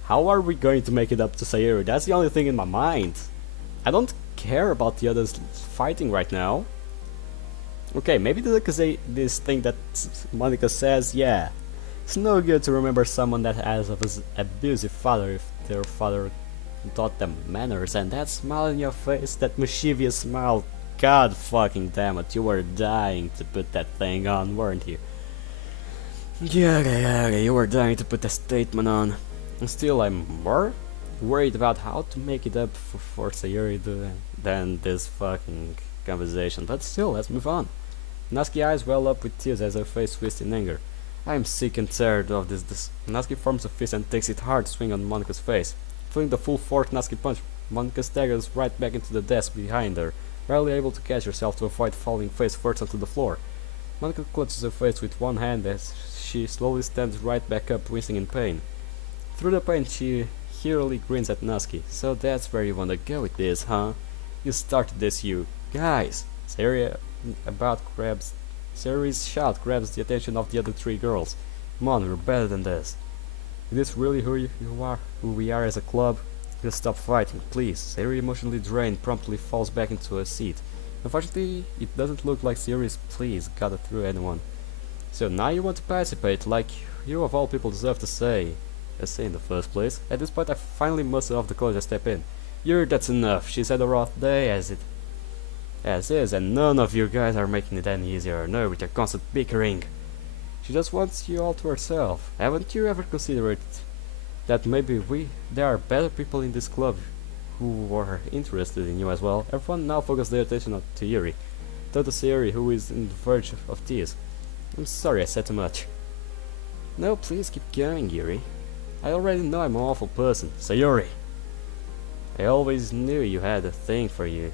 How are we going to make it up to Sayuri? That's the only thing in my mind. I don't care about the others fighting right now. Okay, maybe this thing that Monica says, yeah. It's no good to remember someone that has an abusive father if their father taught them manners, and that smile in your face, that mischievous smile, god fucking damn it, you were dying to put that thing on, weren't you? Yeah, you were dying to put that statement on. And still, I'm more worried about how to make it up for Sayuri than this fucking conversation, but still, let's move on. Natsuki's eyes well up with tears as her face twists in anger. I am sick and tired of this. Natsuki forms a fist and takes it hard swing on Monica's face. Feeling the full force Natsuki punch, Monica staggers right back into the desk behind her, barely able to catch herself to avoid falling face first onto the floor. Monica clutches her face with one hand as she slowly stands right back up, wincing in pain. Through the pain, she eerily grins at Natsuki. So that's where you wanna go with this, huh? You started this, you guys. Sayuri about grabs Sayori's shout grabs the attention of the other three girls. Come on, we're better than this. Is this really you are, who we are as a club? Just stop fighting, please. Sayori, emotionally drained, promptly falls back into a seat. Unfortunately, it doesn't look like Sayori's pleas got through anyone. So now you want to participate, like you of all people deserve to say. I say in the first place. At this point I finally muster off the courage to step in. Yuri, that's enough. She's had a rough day as is, and none of you guys are making it any easier, no, with your constant bickering. She just wants you all to herself. Haven't you ever considered that maybe there are better people in this club who are interested in you as well? Everyone now focuses their attention on to Yuri. To Sayori, who is on the verge of tears. I'm sorry I said too much. No, please keep going, Yuri. I already know I'm an awful person. Sayori! I always knew you had a thing for you,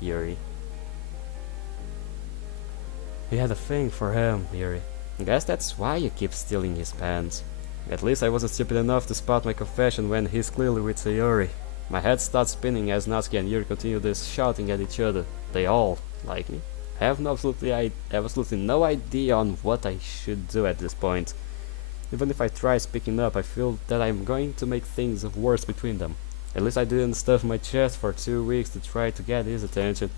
Yuri. You had a thing for him, Yuri. I guess that's why you keep stealing his pants. At least I wasn't stupid enough to spot my confession when he's clearly with Sayori. My head starts spinning as Natsuki and Yuri continue this shouting at each other. They all like me. I have absolutely no idea on what I should do at this point. Even if I try speaking up, I feel that I'm going to make things worse between them. At least I didn't stuff my chest for 2 weeks to try to get his attention.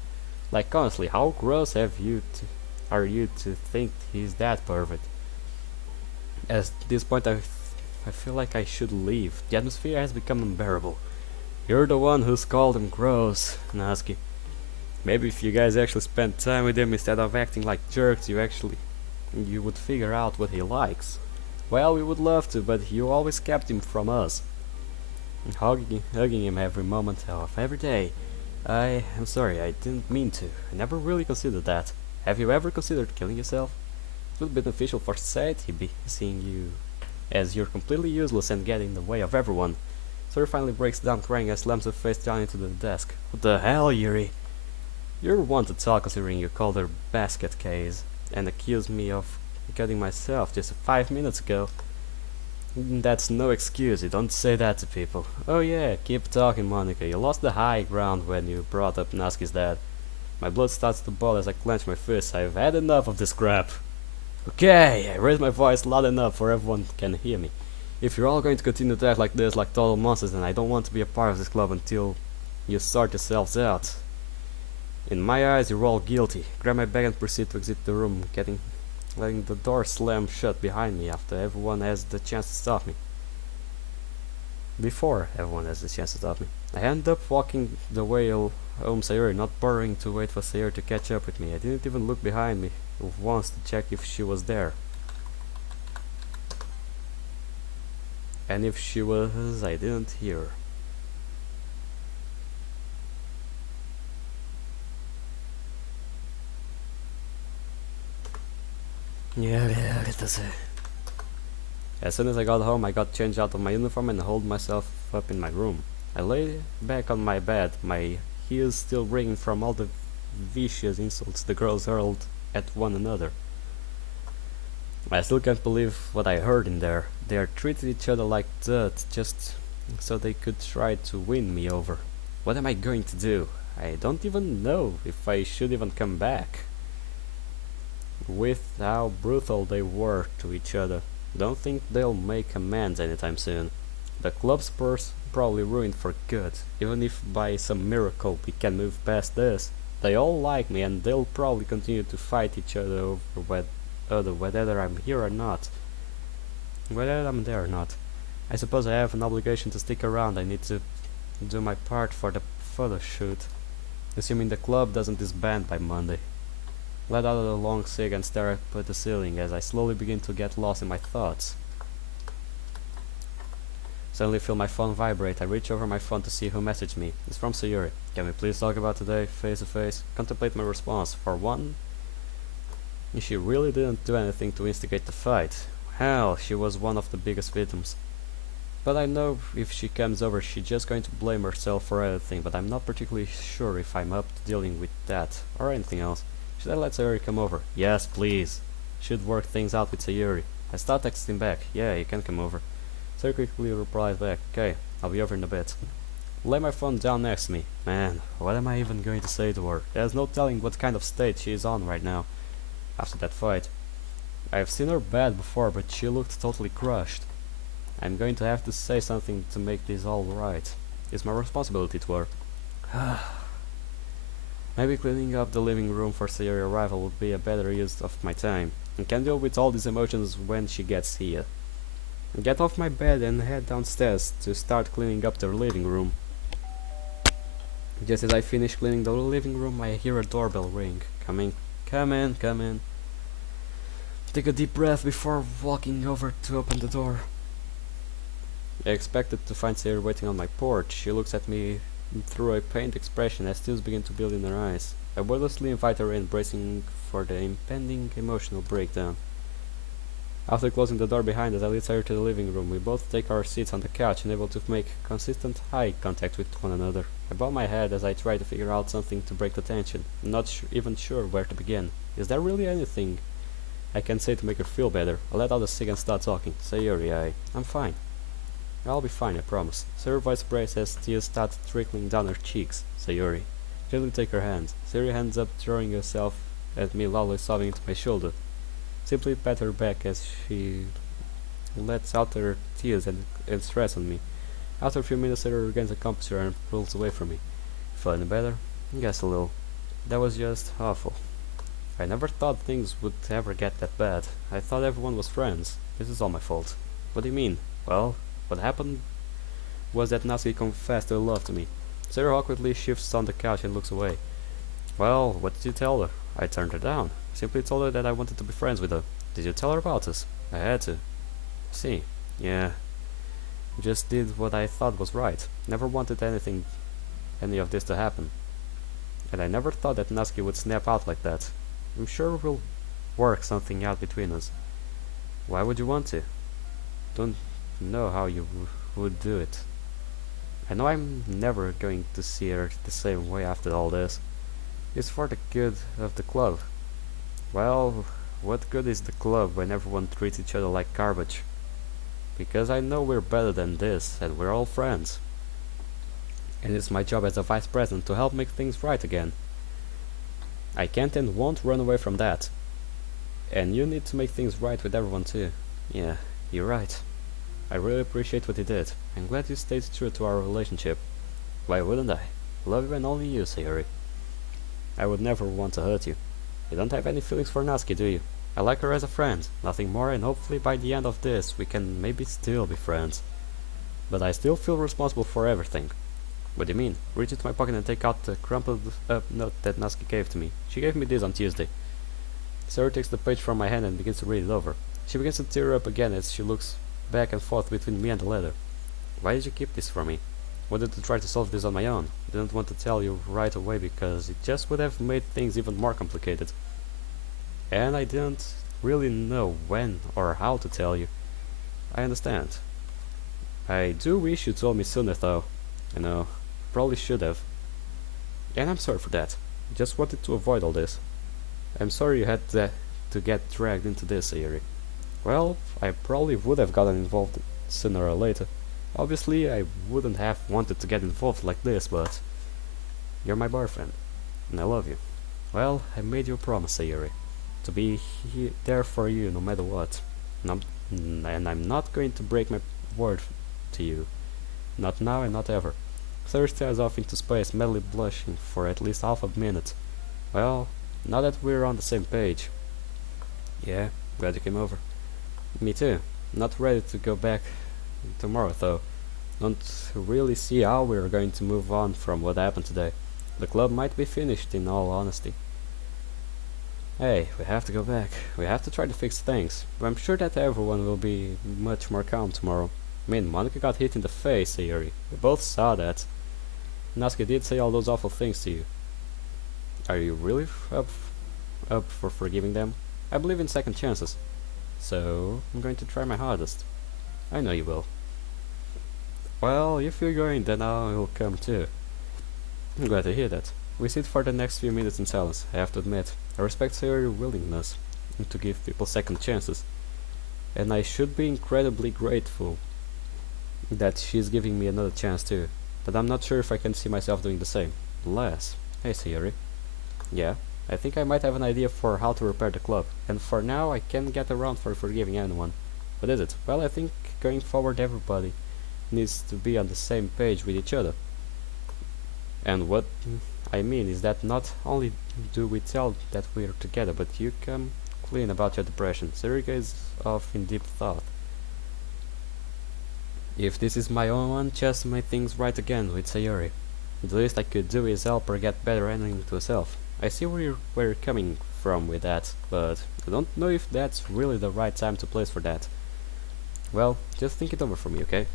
Like honestly, how gross are you to think he's that perfect? At this point I feel like I should leave. The atmosphere has become unbearable. You're the one who's called him gross, Natsuki. Maybe if you guys actually spend time with him instead of acting like jerks, you would figure out what he likes. Well, we would love to, but you always kept him from us. Hugging him every moment of every day. I'm sorry, I didn't mean to. I never really considered that. Have you ever considered killing yourself? It would be beneficial for society, seeing you as you're completely useless and getting in the way of everyone. Sayori finally breaks down crying and slams her face down into the desk. What the hell, Yuri? You're one to talk considering you called her basket case and accused me of cutting myself just 5 minutes ago. That's no excuse, you don't say that to people. Oh yeah, keep talking, Monica. You lost the high ground when you brought up Natsuki's dad. My blood starts to boil as I clench my fists. I've had enough of this crap. Okay, I raise my voice loud enough for everyone can hear me. If you're all going to continue to act like this, like total monsters, then I don't want to be a part of this club until you sort yourselves out. In my eyes, you're all guilty. Grab my bag and proceed to exit the room, letting the door slam shut behind me after everyone has the chance to stop me. Before everyone has the chance to stop me. I end up walking the way home Sayori, not bothering to wait for Sayori to catch up with me. I didn't even look behind me once to check if she was there. And if she was, I didn't hear her. As soon as I got home, I got changed out of my uniform and holed myself up in my room. I lay back on my bed, my ears still ringing from all the vicious insults the girls hurled at one another. I still can't believe what I heard in there. They are treating each other like dirt just so they could try to win me over. What am I going to do? I don't even know if I should even come back. With how brutal they were to each other, don't think they'll make amends anytime soon. The club's purse probably ruined for good, even if by some miracle we can move past this. They all like me and they'll probably continue to fight each other over whether I'm here or not. Whether I'm there or not. I suppose I have an obligation to stick around. I need to do my part for the photo shoot, assuming the club doesn't disband by Monday. Let out a long cig and stare up at the ceiling as I slowly begin to get lost in my thoughts. Suddenly feel my phone vibrate. I reach over my phone to see who messaged me. It's from Sayori. Can we please talk about today, face to face? Contemplate my response. For one, she really didn't do anything to instigate the fight. Hell, she was one of the biggest victims. But I know if she comes over, she's just going to blame herself for everything, but I'm not particularly sure if I'm up to dealing with that, or anything else. Should I let Sayori come over? Yes, please. Should work things out with Sayori. I start texting back. Yeah, you can come over. Sayori quickly replies back. Okay, I'll be over in a bit. Lay my phone down next to me. Man, what am I even going to say to her? There's no telling what kind of state she is on right now. after that fight. I've seen her bad before, but she looked totally crushed. I'm going to have to say something to make this all right. It's my responsibility to her. Maybe cleaning up the living room for Sayori's arrival would be a better use of my time. I can deal with all these emotions when she gets here. Get off my bed and head downstairs to start cleaning up the living room. Just as I finish cleaning the living room, I hear a doorbell ring. Come in, come in, come in. Take a deep breath before walking over to open the door. I expected to find Sayori waiting on my porch. She looks at me through a pained expression as tears begin to build in her eyes. I wordlessly invite her in, bracing for the impending emotional breakdown. After closing the door behind us, I lead Sayori to the living room. We both take our seats on the couch, unable to make consistent eye contact with one another. I bow my head as I try to figure out something to break the tension. I'm not even sure where to begin. Is there really anything I can say to make her feel better? I let out a sigh and start talking. Sayori, I'm fine. I'll be fine, I promise. Sayori's voice breaks as tears start trickling down her cheeks. Sayori. Gently take her hand. Sayori hands up, throwing herself at me, loudly sobbing into my shoulder. Simply pat her back as she lets out her tears and stress on me. After a few minutes, Sayori regains her composure and pulls away from me. Feeling better? Guess a little. That was just awful. I never thought things would ever get that bad. I thought everyone was friends. This is all my fault. What do you mean? Well, what happened was that Natsuki confessed her love to me. Sayori awkwardly shifts on the couch and looks away. Well, what did you tell her? I turned her down. Simply told her that I wanted to be friends with her. Did you tell her about us? I had to. See, yeah. Just did what I thought was right. Never wanted any of this to happen. And I never thought that Natsuki would snap out like that. I'm sure we'll work something out between us. Why would you want to? Don't know how you would do it. I know I'm never going to see her the same way after all this. It's for the good of the club. Well, what good is the club when everyone treats each other like garbage? Because I know we're better than this, and we're all friends. And it's my job as a vice president to help make things right again. I can't and won't run away from that. And you need to make things right with everyone too. Yeah, you're right. I really appreciate what you did. I'm glad you stayed true to our relationship. Why wouldn't I? Love you and only you, Sayori. I would never want to hurt you. You don't have any feelings for Natsuki, do you? I like her as a friend, nothing more, and hopefully by the end of this we can maybe still be friends. But I still feel responsible for everything. What do you mean? Reach into my pocket and take out the crumpled up note that Natsuki gave to me. She gave me this on Tuesday. Sayori takes the page from my hand and begins to read it over. She begins to tear up again as she looks back and forth between me and the letter. Why did you keep this from me? Wanted to try to solve this on my own. Didn't want to tell you right away because it just would have made things even more complicated. And I didn't really know when or how to tell you. I understand. I do wish you told me sooner though. I know, probably should have. And I'm sorry for that. Just wanted to avoid all this. I'm sorry you had to get dragged into this, Sayori. Well, I probably would have gotten involved sooner or later. Obviously, I wouldn't have wanted to get involved like this, but you're my boyfriend, and I love you. Well, I made you a promise, Sayori, to be there for you no matter what. And I'm not going to break my word to you. Not now and not ever. Sayori stares off into space, madly blushing for at least half a minute. Well, now that we're on the same page. Yeah, glad you came over. Me too. Not ready to go back tomorrow though. Don't really see how we're going to move on from what happened today. The club might be finished in all honesty. Hey, we have to go back. We have to try to fix things. But I'm sure that everyone will be much more calm tomorrow. I mean, Monica got hit in the face, Sayori. We both saw that. Natsuki did say all those awful things to you. Are you really up for forgiving them? I believe in second chances. So, I'm going to try my hardest. I know you will. Well, if you're going, then I will come too. I'm glad to hear that. We sit for the next few minutes in silence. I have to admit, I respect your willingness to give people second chances. And I should be incredibly grateful that she's giving me another chance too. But I'm not sure if I can see myself doing the same. Unless... Hey Sayori. Yeah, I think I might have an idea for how to repair the club, and for now I can't get around for forgiving anyone. What is it? Well, I think going forward everybody needs to be on the same page with each other. And what I mean is that not only do we tell that we're together, but you come clean about your depression. Serika is off in deep thought. If this is my own chance to make things right again with Sayori, the least I could do is help her get better handling to herself. I see where you're coming from with that, but I don't know if that's really the right time to place for that. Well, just think it over for me, okay?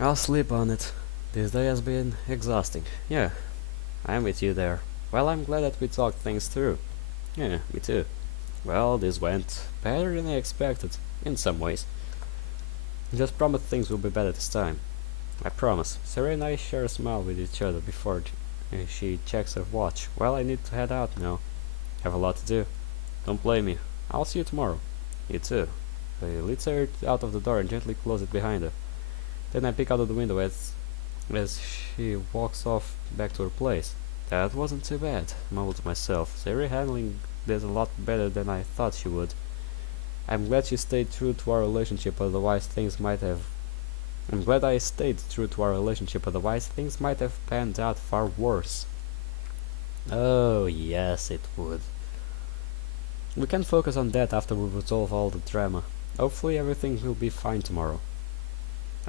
I'll sleep on it. This day has been exhausting. Yeah, I'm with you there. Well, I'm glad that we talked things through. Yeah, me too. Well, this went better than I expected, in some ways. Just promise things will be better this time. I promise. Sarah and I share a smile with each other before she checks her watch. Well, I need to head out now. Have a lot to do. Don't blame me. I'll see you tomorrow. You too. I lead her out of the door and gently close it behind her. Then I peek out of the window as she walks off back to her place. That wasn't too bad, I mumbled to myself. Sarah handling this a lot better than I thought she would. I'm glad she stayed true to our relationship, otherwise things might have I'm glad I stayed true to our relationship, otherwise things might have panned out far worse. Oh, yes, it would. We can focus on that after we resolve all the drama. Hopefully everything will be fine tomorrow.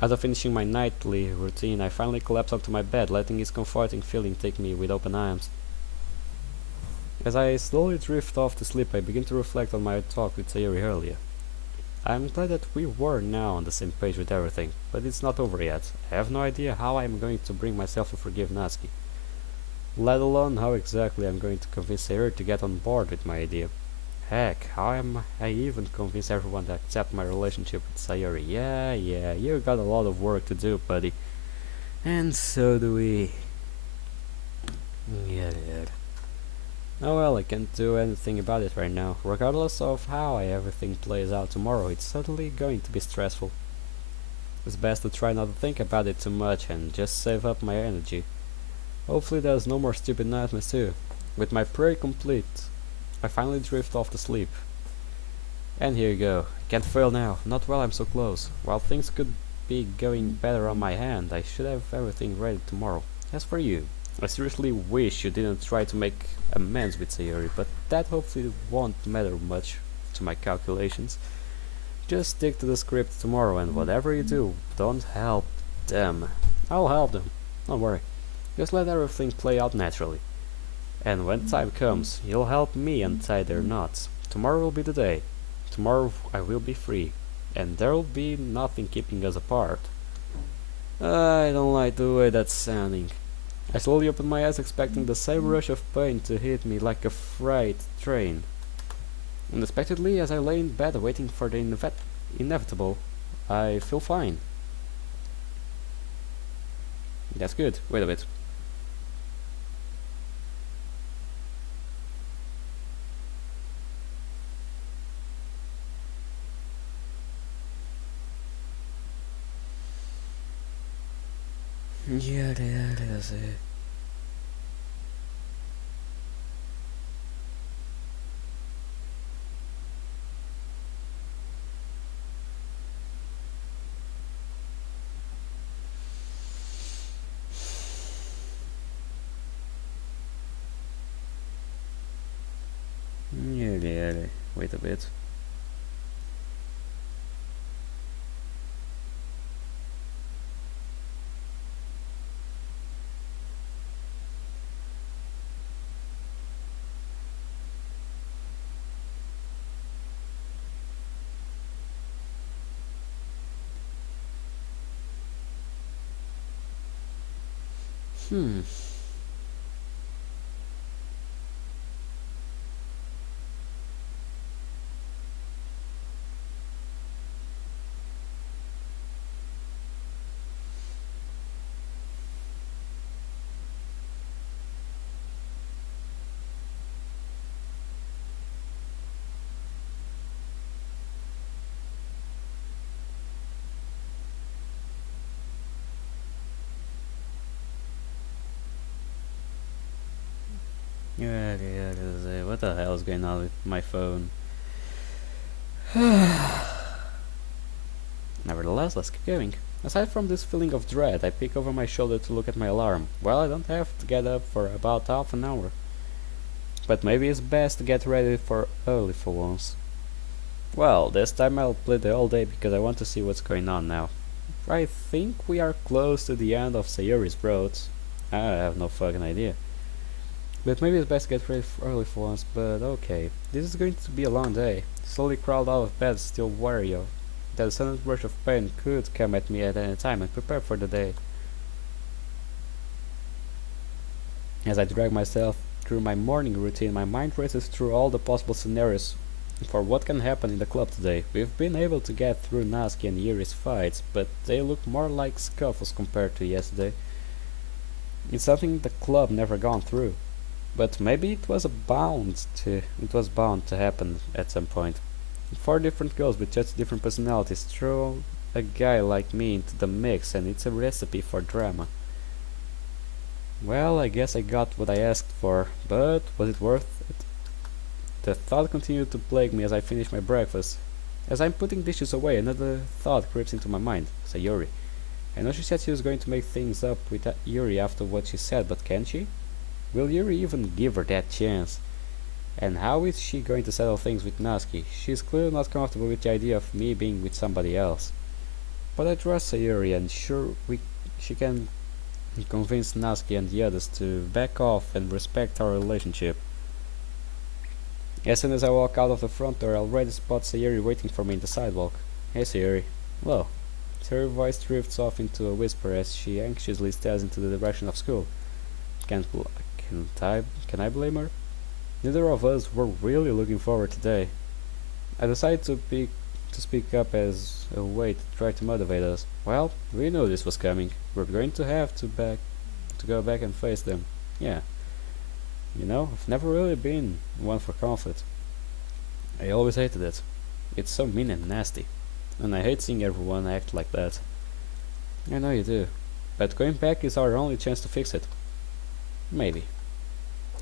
After finishing my nightly routine, I finally collapsed onto my bed, letting its comforting feeling take me with open arms. As I slowly drift off to sleep, I begin to reflect on my talk with Sayori earlier. I'm glad that we were now on the same page with everything, but it's not over yet. I have no idea how I'm going to bring myself to forgive Natsuki, let alone how exactly I'm going to convince Sayori to get on board with my idea. Heck, how am I even convince everyone to accept my relationship with Sayori? Yeah, you got a lot of work to do, buddy. And so do we. Yeah. Oh well, I can't do anything about it right now. Regardless of how everything plays out tomorrow, it's certainly going to be stressful. It's best to try not to think about it too much and just save up my energy. Hopefully there's no more stupid nightmares too. With my prayer complete, I finally drift off to sleep. And here you go. Can't fail now. Not while I'm so close. While things could be going better on my hand, I should have everything ready tomorrow. As for you, I seriously wish you didn't try to make amends with Sayori, but that hopefully won't matter much to my calculations. Just stick to the script tomorrow, and whatever you do, don't help them. I'll help them. Don't worry. Just let everything play out naturally. And when time comes, you'll help me untie their knots. Tomorrow will be the day. Tomorrow I will be free, and there'll be nothing keeping us apart. I don't like the way that's sounding. I slowly opened my eyes, expecting the same rush of pain to hit me like a freight train. Unexpectedly, as I lay in bed waiting for the inevitable, I feel fine. That's good. Wait a bit. Yeah, that's it. Yeah, wait a bit. Hmm. What the hell is going on with my phone? Nevertheless, let's keep going. Aside from this feeling of dread, I peek over my shoulder to look at my alarm. Well, I don't have to get up for about half an hour. But maybe it's best to get ready for early for once. Well, this time I'll play the whole day because I want to see what's going on now. I think we are close to the end of Sayuri's road. I have no fucking idea. But maybe it's best to get ready early for once, but okay. This is going to be a long day. Slowly crawled out of bed, still wary of that a sudden rush of pain could come at me at any time and prepare for the day. As I drag myself through my morning routine, my mind races through all the possible scenarios for what can happen in the club today. We've been able to get through Natsuki and Yuri's fights, but they look more like scuffles compared to yesterday. It's something the club never gone through. But maybe it was bound to happen at some point. Four different girls with just different personalities throw a guy like me into the mix and it's a recipe for drama. Well, I guess I got what I asked for, but was it worth it? The thought continued to plague me as I finished my breakfast. As I'm putting dishes away, another thought creeps into my mind. Sayuri. I know she said she was going to make things up with Yuri after what she said, but can she? Will Yuri even give her that chance? And how is she going to settle things with Natsuki? She's clearly not comfortable with the idea of me being with somebody else. But I trust Sayuri and she can convince Natsuki and the others to back off and respect our relationship. As soon as I walk out of the front door, I already spot Sayuri waiting for me in the sidewalk. Hey Sayuri. Well, Sayuri's voice drifts off into a whisper as she anxiously stares into the direction of school. Can I blame her? Neither of us were really looking forward today. I decided to speak up as a way to try to motivate us. Well, we knew this was coming. We're going to have to go back and face them. Yeah. You know, I've never really been one for conflict. I always hated it. It's so mean and nasty. And I hate seeing everyone act like that. I know you do. But going back is our only chance to fix it. Maybe.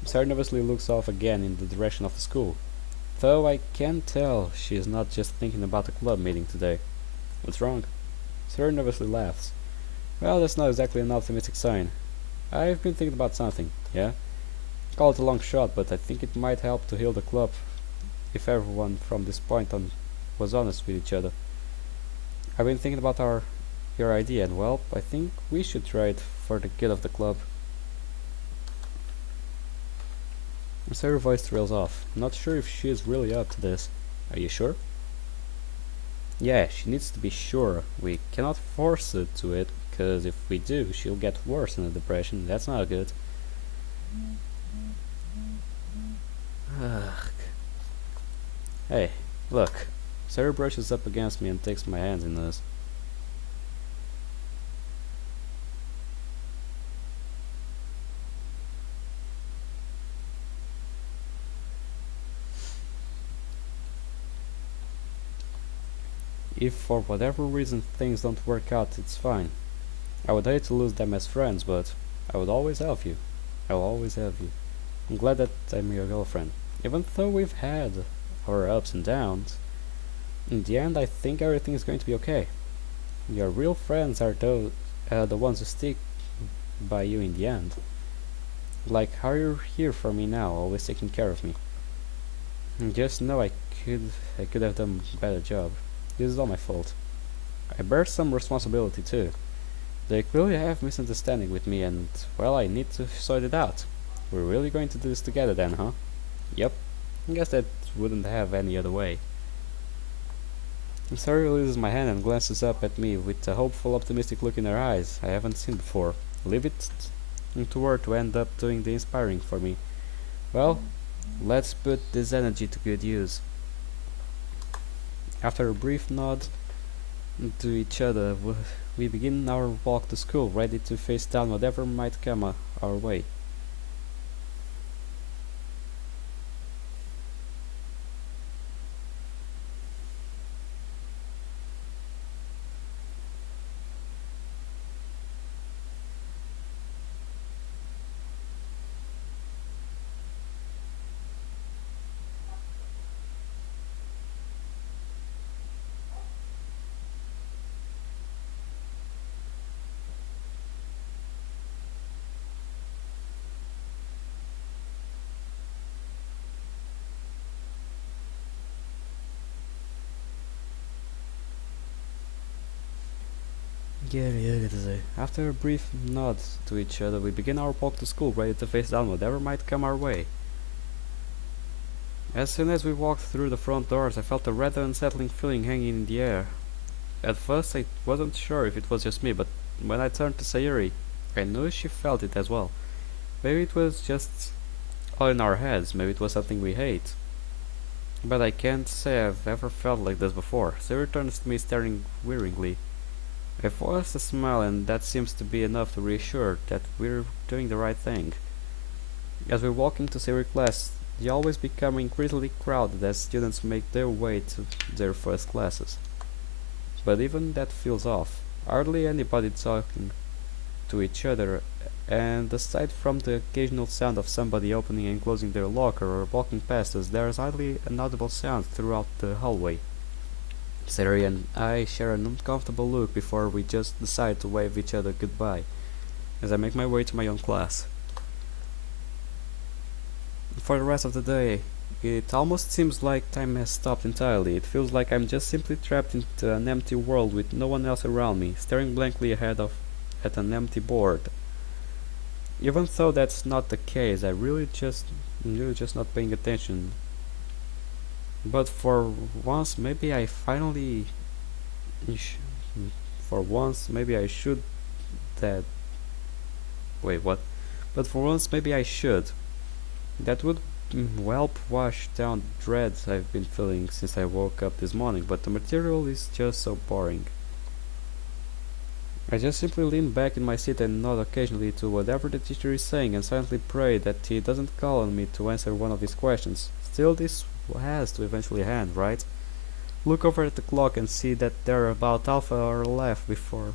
Sarah nervously looks off again in the direction of the school. Though I can tell she is not just thinking about the club meeting today. What's wrong? Sarah nervously laughs. Well, that's not exactly an optimistic sign. I've been thinking about something, yeah? Call it a long shot, but I think it might help to heal the club if everyone from this point on was honest with each other. I've been thinking about your idea, and well, I think we should try it for the good of the club. Sarah's voice trails off. Not sure if she is really up to this. Are you sure? Yeah, she needs to be sure. We cannot force her to it, because if we do, she'll get worse in a depression. That's not good. Ugh. Hey, look. Sarah brushes up against me and takes my hands in hers. If for whatever reason things don't work out, it's fine. I would hate to lose them as friends, but I would always help you. I will always have you. I'm glad that I'm your girlfriend. Even though we've had our ups and downs, in the end I think everything is going to be okay. Your real friends are the ones who stick by you in the end. Like how you're here for me now, always taking care of me. And just know I could have done a better job. This is all my fault. I bear some responsibility too. They clearly have misunderstanding with me and, well, I need to sort it out. We're really going to do this together then, huh? Yep. I guess that wouldn't have any other way. Sarah releases my hand and glances up at me with a hopeful, optimistic look in her eyes I haven't seen before. Leave it to her to end up doing the inspiring for me. Well, let's put this energy to good use. After a brief nod to each other, we begin our walk to school, ready to face down whatever might come our way. After a brief nod to each other, we begin our walk to school, ready to face down whatever might come our way. As soon as we walked through the front doors, I felt a rather unsettling feeling hanging in the air. At first, I wasn't sure if it was just me, but when I turned to Sayuri, I knew she felt it as well. Maybe it was just all in our heads, maybe it was something we hate. But I can't say I've ever felt like this before. Sayuri turns to me, staring wearily. I forced a smile, and that seems to be enough to reassure that we're doing the right thing. As we walk into Sayuri class, they always become increasingly crowded as students make their way to their first classes. But even that feels off. Hardly anybody talking to each other, and aside from the occasional sound of somebody opening and closing their locker or walking past us, there is hardly an audible sound throughout the hallway. Sayuri and I share an uncomfortable look before we just decide to wave each other goodbye as I make my way to my own class. For the rest of the day, it almost seems like time has stopped entirely. It feels like I'm just simply trapped into an empty world with no one else around me, staring blankly at an empty board. Even though that's not the case, I'm really just not paying attention. But for once, maybe I finally, sh- for once, maybe I should. That. Wait, what? But for once, maybe I should. That would help wash down the dreads I've been feeling since I woke up this morning, but the material is just so boring. I just simply lean back in my seat and nod occasionally to whatever the teacher is saying and silently pray that he doesn't call on me to answer one of his questions. Still, this has to eventually end, right? Look over at the clock and see that there are about half hour left before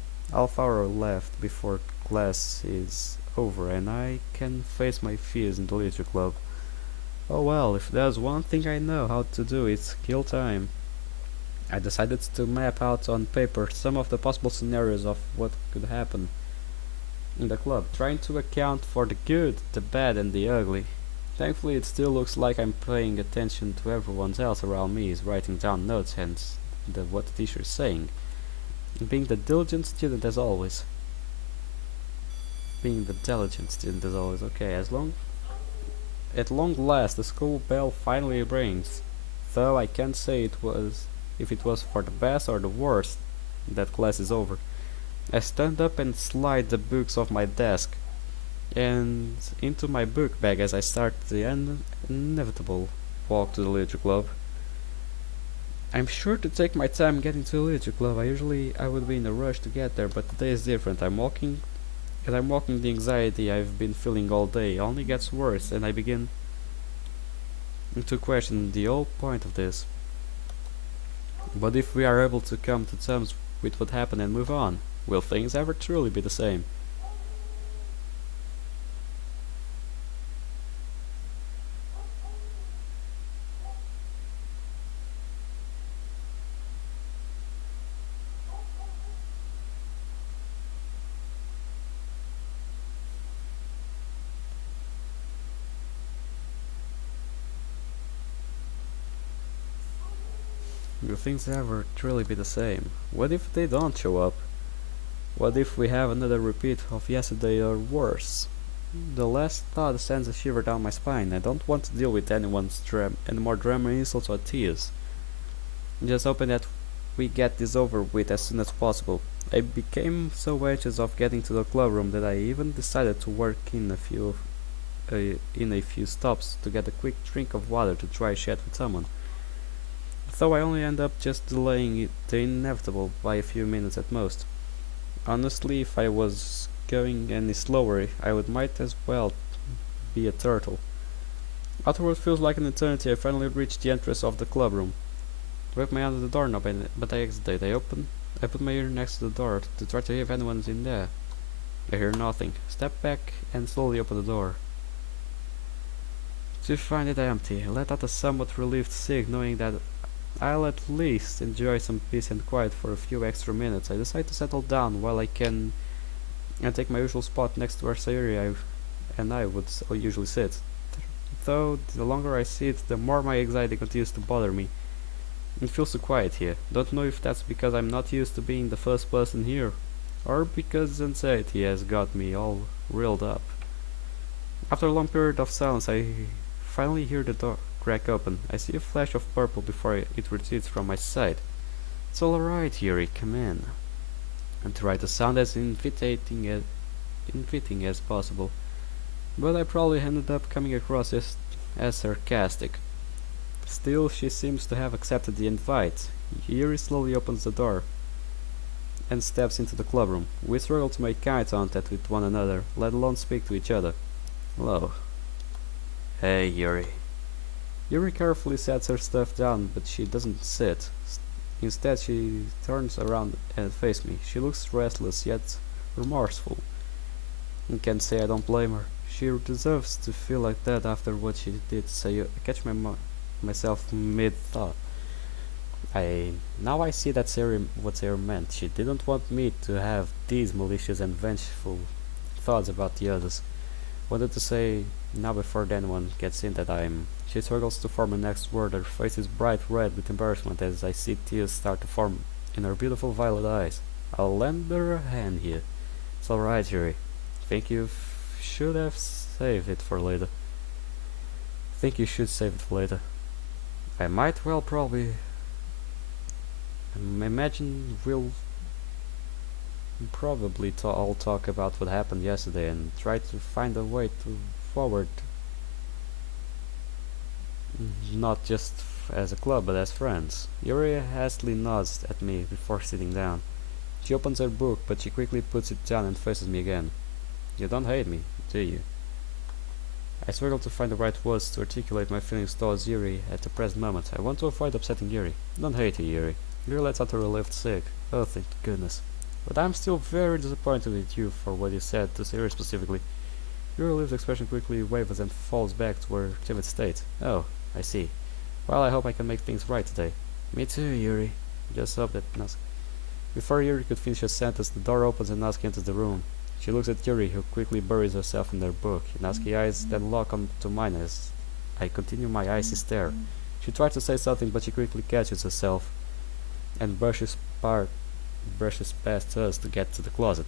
class is over, and I can face my fears in the literature club. Oh well, if there's one thing I know how to do, it's kill time. I decided to map out on paper some of the possible scenarios of what could happen in the club, trying to account for the good, the bad, and the ugly. Thankfully, it still looks like I'm paying attention to everyone else around me is writing down notes and what the teacher is saying. Being the diligent student as always. Okay, at long last the school bell finally rings. Though I can't say if it was for the best or the worst that class is over. I stand up and slide the books off my desk and into my book bag as I start the inevitable walk to the literature club. I'm sure to take my time getting to the literature club. I would be in a rush to get there, but today is different. As I'm walking, the anxiety I've been feeling all day only gets worse, and I begin to question the whole point of this. But if we are able to come to terms with what happened and move on, will things ever truly be the same? Will things ever truly be the same? What if they don't show up? What if we have another repeat of yesterday or worse? The last thought sends a shiver down my spine. I don't want to deal with any more drama, insults, or tears. Just hoping that we get this over with as soon as possible. I became so anxious of getting to the club room that I even decided to work in a few stops to get a quick drink of water to try chat with someone. Though I only end up just delaying the inevitable by a few minutes at most. Honestly, if I was going any slower, might as well be a turtle. After what feels like an eternity, I finally reached the entrance of the club room. I waved my hand on the doorknob, but I exited. I put my ear next to the door to try to hear if anyone's in there. I hear nothing. Step back and slowly open the door. To find it empty, I let out a somewhat relieved sigh, knowing that I'll at least enjoy some peace and quiet for a few extra minutes. I decide to settle down while I can and take my usual spot next to where Sayuri and I would usually sit. Though the longer I sit, the more my anxiety continues to bother me. It feels so quiet here. Don't know if that's because I'm not used to being the first person here, or because anxiety has got me all reeled up. After a long period of silence, I finally hear the door crack open. I see a flash of purple before it recedes from my sight. It's all right, Yuri, come in. And try to sound as inviting as possible, but I probably ended up coming across as sarcastic. Still, she seems to have accepted the invite. Yuri slowly opens the door and steps into the clubroom. We struggle to make eye contact with one another, let alone speak to each other. Hello. Hey, Yuri. Yuri carefully sets her stuff down, but she doesn't sit. Instead, she turns around and faces me. She looks restless yet remorseful. I can't say I don't blame her. She deserves to feel like that after what she did. So I catch myself mid-thought. I see that what Sarah meant. She didn't want me to have these malicious and vengeful thoughts about the others. Wanted to say now before anyone gets in that I'm. She struggles to form a next word. Her face is bright red with embarrassment as I see tears start to form in her beautiful violet eyes. I'll lend her a hand here. It's alright, Yuri. Think you should have saved it for later. Think you should save it for later. I might well probably imagine we'll probably all talk about what happened yesterday and try to find a way to forward, not just as a club but as friends. Yuri hastily nods at me before sitting down. She opens her book, but she quickly puts it down and faces me again. You don't hate me, do you? I struggle to find the right words to articulate my feelings towards Yuri at the present moment. I want to avoid upsetting Yuri. Don't hate you, Yuri. Yuri lets out a relieved sigh. Oh, thank goodness. But I'm still very disappointed with you for what you said to Yuri specifically. Yuri relieves expression quickly wavers and falls back to her timid state. Oh, I see. Well, I hope I can make things right today. Me too, Yuri. Just hope that Before Yuri could finish her sentence, the door opens and Natsuki enters the room. She looks at Yuri, who quickly buries herself in her book. Natsuki's eyes then lock onto mine as I continue my icy stare. She tries to say something, but she quickly catches herself and brushes past us to get to the closet.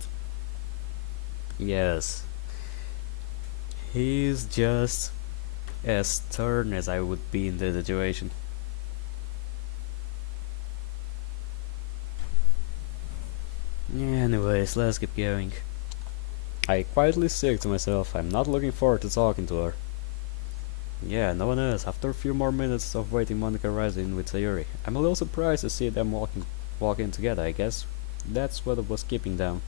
Yes, he's just as stern as I would be in the situation. Anyways, let's keep going. I quietly say to myself, I'm not looking forward to talking to her. Yeah, no one is. After a few more minutes of waiting, Monica arrives in with Sayuri. I'm a little surprised to see them walking together. I guess that's what was keeping them.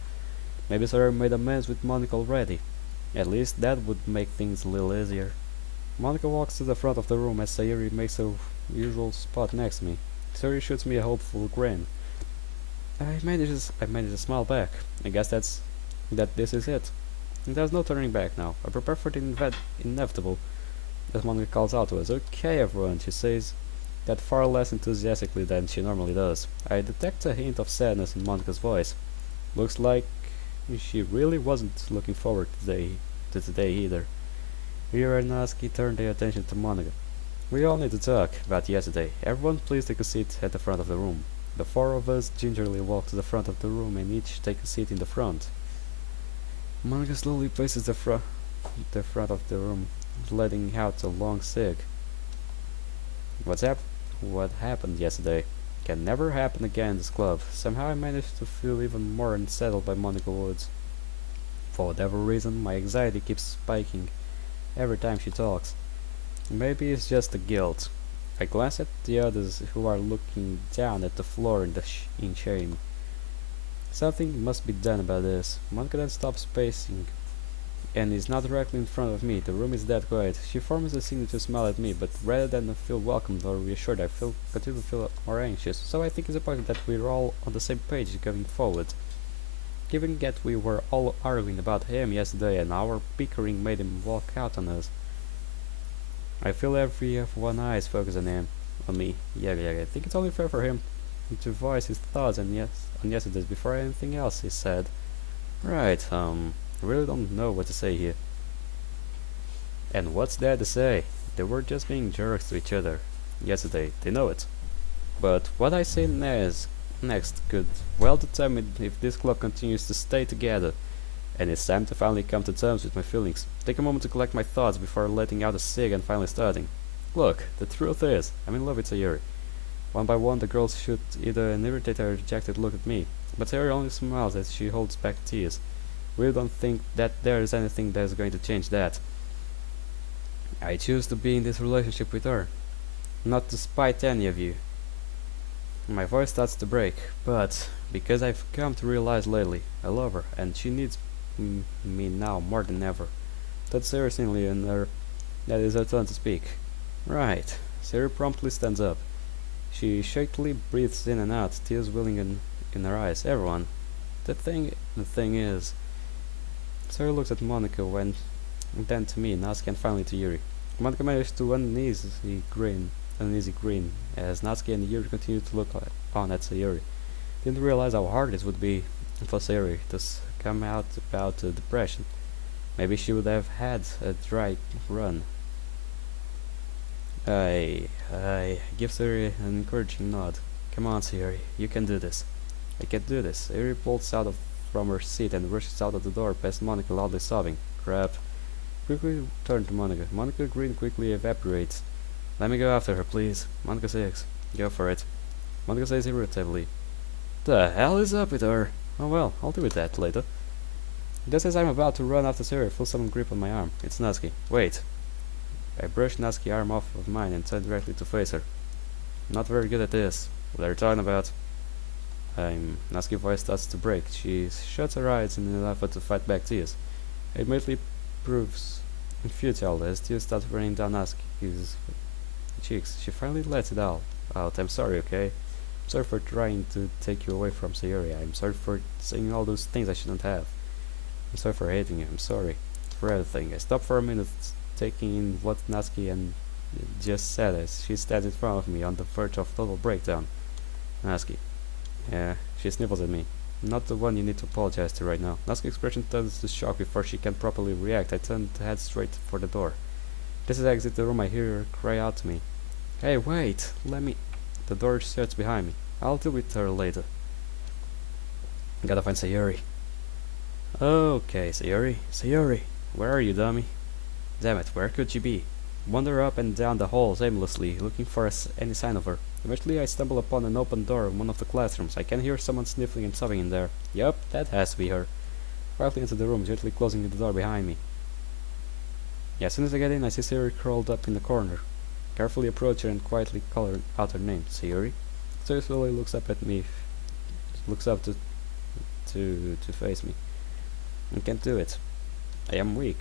Maybe Sayuri made amends with Monica already. At least that would make things a little easier. Monica walks to the front of the room as Sayuri makes her usual spot next to me. Sayuri shoots me a hopeful grin. I manage to smile back. I guess this is it. There's no turning back now. I prepare for the inevitable. As Monica calls out to us, "Okay, everyone," she says, that far less enthusiastically than she normally does. I detect a hint of sadness in Monica's voice. Looks like she really wasn't looking forward to today either. Rira and Natsuki turn their attention to Monica. We all need to talk about yesterday. Everyone please take a seat at the front of the room. The four of us gingerly walk to the front of the room and each take a seat in the front. Monica slowly paces the front of the room, letting out a long sigh. What happened yesterday can never happen again in this club. Somehow I managed to feel even more unsettled by Monica Woods. For whatever reason, my anxiety keeps spiking every time she talks. Maybe it's just the guilt. I glance at the others who are looking down at the floor in shame. Something must be done about this. Monica then stops pacing and is not directly in front of me. The room is dead quiet. She forms a signature smile at me, but rather than feel welcomed or reassured, I continue to feel more anxious. So I think it's important that we're all on the same page going forward. Given that we were all arguing about him yesterday and our bickering made him walk out on us, I feel every one eyes focused on him, on me. Yeah, I think it's only fair for him to voice his thoughts on yesterday's before anything else is said. Right, I really don't know what to say here. And what's there to say? They were just being jerks to each other yesterday, they know it. But what I say next could well determine if this club continues to stay together. And it's time to finally come to terms with my feelings. Take a moment to collect my thoughts before letting out a cig and finally starting. Look, the truth is, I'm in love with Sayuri. One by one, the girls shoot either an irritated or rejected look at me, but Sayuri only smiles as she holds back tears. Really don't think that there is anything that is going to change that. I choose to be in this relationship with her, not to spite any of you. My voice starts to break, but because I've come to realize lately, I love her, and she needs me now more than ever. That's seriously in her. That is her turn to speak. Right. Sayuri promptly stands up. She shakily breathes in and out, tears welling in her eyes. Everyone. The thing is, Sayuri looks at Monica and then to me, Natsuki and finally to Yuri. Monica managed to uneasy grin, as Natsuki and Yuri continued to look on at Sayuri. Didn't realize how hard it would be for Sayuri to come out about depression. Maybe she would have had a dry run. I give Sayuri an encouraging nod. Come on, Sayuri, you can do this. I can do this. Sayuri pulls from her seat and rushes out of the door past Monica loudly sobbing. Crap. Quickly turn to Monica. Monica's grin quickly evaporates. Let me go after her, please. Monica says, go for it. Monica says irritably. The hell is up with her? Oh well, I'll deal with that later. Just as I'm about to run after Sayuri, I feel someone grip on my arm. It's Natsuki. Wait. I brush Natsuki's arm off of mine and turn directly to face her. Not very good at this. What are you talking about? Natsuki's voice starts to break. She shuts her eyes in an effort to fight back tears. It immediately proves futile as tears start running down Natsuki's cheeks. She finally lets it out. I'm sorry, okay? I'm sorry for trying to take you away from Sayuri. I'm sorry for saying all those things I shouldn't have. I'm sorry for hating you. I'm sorry for everything. I stopped for a minute, taking in what Natsuki and just said as she stands in front of me on the verge of total breakdown. Natsuki. Yeah, she sniffles at me. Not the one you need to apologize to right now. Natsuki's expression turns to shock before she can properly react. I turn to head straight for the door. Just as I exit the room, I hear her cry out to me. Hey, wait! Let me... The door shuts behind me. I'll deal with her later. Gotta find Sayuri. Okay, Sayuri. Sayuri! Where are you, dummy? Damn it, where could she be? Wander up and down the halls aimlessly, looking for any sign of her. Eventually I stumble upon an open door in one of the classrooms. I can hear someone sniffling and sobbing in there. Yup, that has to be her. Quietly into the room, gently closing the door behind me. Yeah, as soon as I get in, I see Sayuri curled up in the corner. Carefully approach her and quietly call out her name. Sayuri? Sayuri slowly looks up at me, looks up to face me. I can't do it. I am weak.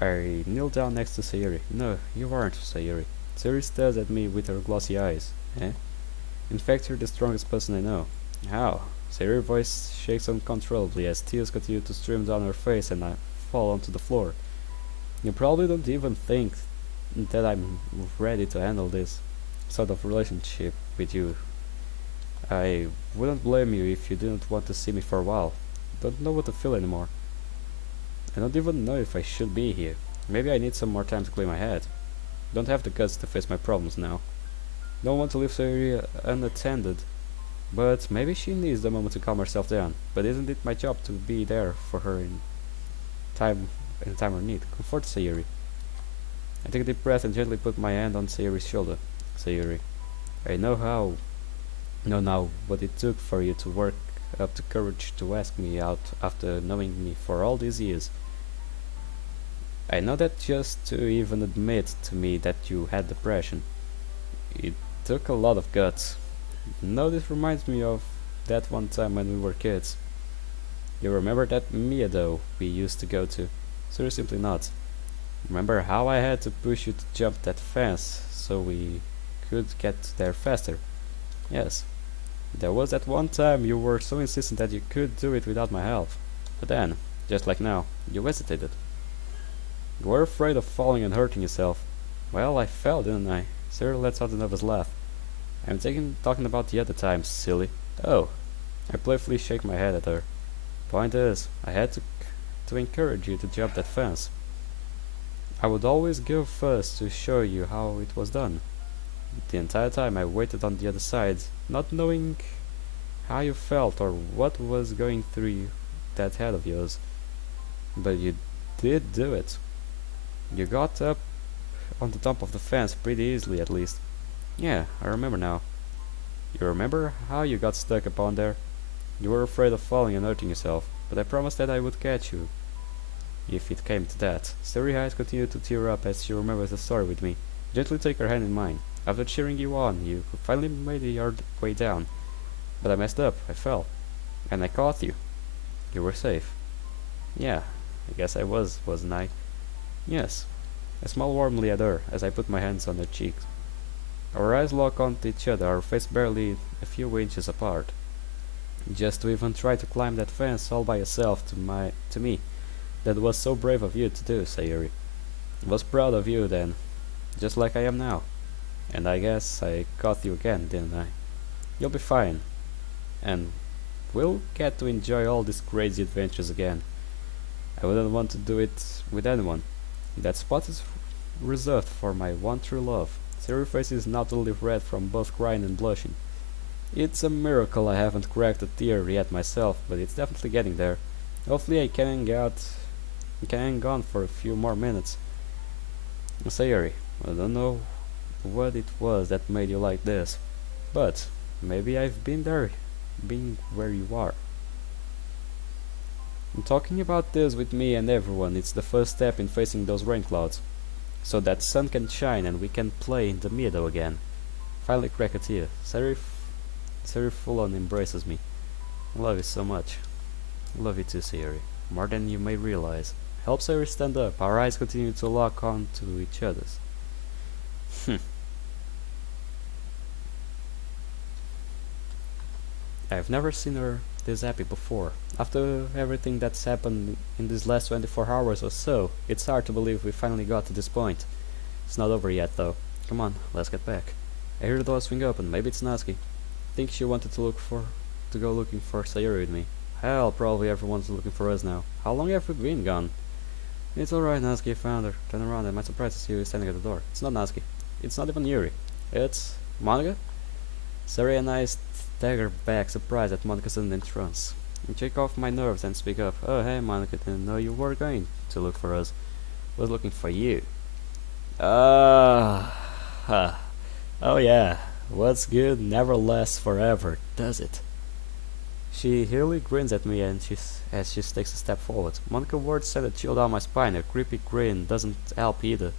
I kneel down next to Sayuri. No, you aren't, Sayuri. Sayuri stares at me with her glossy eyes. Eh? In fact, you're the strongest person I know. How? Sayuri's voice shakes uncontrollably as tears continue to stream down her face and I fall onto the floor. You probably don't even think that I'm ready to handle this sort of relationship with you. I wouldn't blame you if you didn't want to see me for a while. Don't know what to feel anymore. I don't even know if I should be here. Maybe I need some more time to clear my head. Don't have the guts to face my problems now. Don't want to leave Sayuri unattended. But maybe she needs the moment to calm herself down. But isn't it my job to be there for her in time of need? Comfort Sayuri. I take a deep breath and gently put my hand on Sayuri's shoulder. Sayuri, I know now what it took for you to work up the courage to ask me out after knowing me for all these years. I know that just to even admit to me that you had depression, it took a lot of guts. No, this reminds me of that one time when we were kids. You remember that Miyado we used to go to? So simply not. Remember how I had to push you to jump that fence so we could get there faster? Yes. There was that one time you were so insistent that you could do it without my help. But then, just like now, you hesitated. You were afraid of falling and hurting yourself. Well, I fell, didn't I? Sayuri lets out a nervous laugh. I'm talking about the other times, silly. Oh. I playfully shake my head at her. Point is, I had to encourage you to jump that fence. I would always go first to show you how it was done. The entire time I waited on the other side, not knowing how you felt or what was going through that head of yours. But you did do it. You got up on the top of the fence pretty easily, at least. Yeah, I remember now. You remember how you got stuck upon there? You were afraid of falling and hurting yourself, but I promised that I would catch you, if it came to that. Starry eyes continued to tear up as she remembers the story with me. Gently take her hand in mine. After cheering you on, you finally made your way down. But I messed up. I fell. And I caught you. You were safe. Yeah, I guess I was, wasn't I? Yes. I smiled warmly at her as I put my hands on her cheeks. Our eyes locked onto each other, our faces barely a few inches apart. Just to even try to climb that fence all by yourself to me. That was so brave of you to do, Sayuri. I was proud of you then, just like I am now. And I guess I caught you again, didn't I? You'll be fine. And we'll get to enjoy all these crazy adventures again. I wouldn't want to do it with anyone. That spot is reserved for my one true love. Sayuri's face is now totally red from both crying and blushing. It's a miracle I haven't cracked a tear yet myself, but it's definitely getting there. Hopefully I can hang on for a few more minutes. Sayuri, I don't know what it was that made you like this, but maybe I've been where you are. And talking about this with me and everyone, it's the first step in facing those rain clouds, so that sun can shine and we can play in the meadow again. Finally crack a tear. Sayuri full on embraces me. I love you so much. I love you too, Sayuri. More than you may realize. Help Sayuri stand up. Our eyes continue to lock on to each other's. I've never seen her this happy before. After everything that's happened in these last 24 hours or so, it's hard to believe we finally got to this point. It's not over yet, though. Come on, let's get back. I hear the door swing open. Maybe it's Natsuki. Think she wanted to go looking for Sayuri with me. Hell, probably everyone's looking for us now. How long have we been gone? It's alright, Natsuki, I found her. Turn around, I'm surprised to see you standing at the door. It's not Natsuki. It's not even Yuri. It's Monica? Sayuri and I stagger back, surprised at Monica's sudden entrance. I shake off my nerves and speak up. Oh, hey, Monica, didn't know you were going to look for us. Was looking for you. Ah, oh yeah. What's good never lasts forever, does it? She really grins at me as she takes a step forward. Monica's words send a chill down my spine. A creepy grin doesn't help either.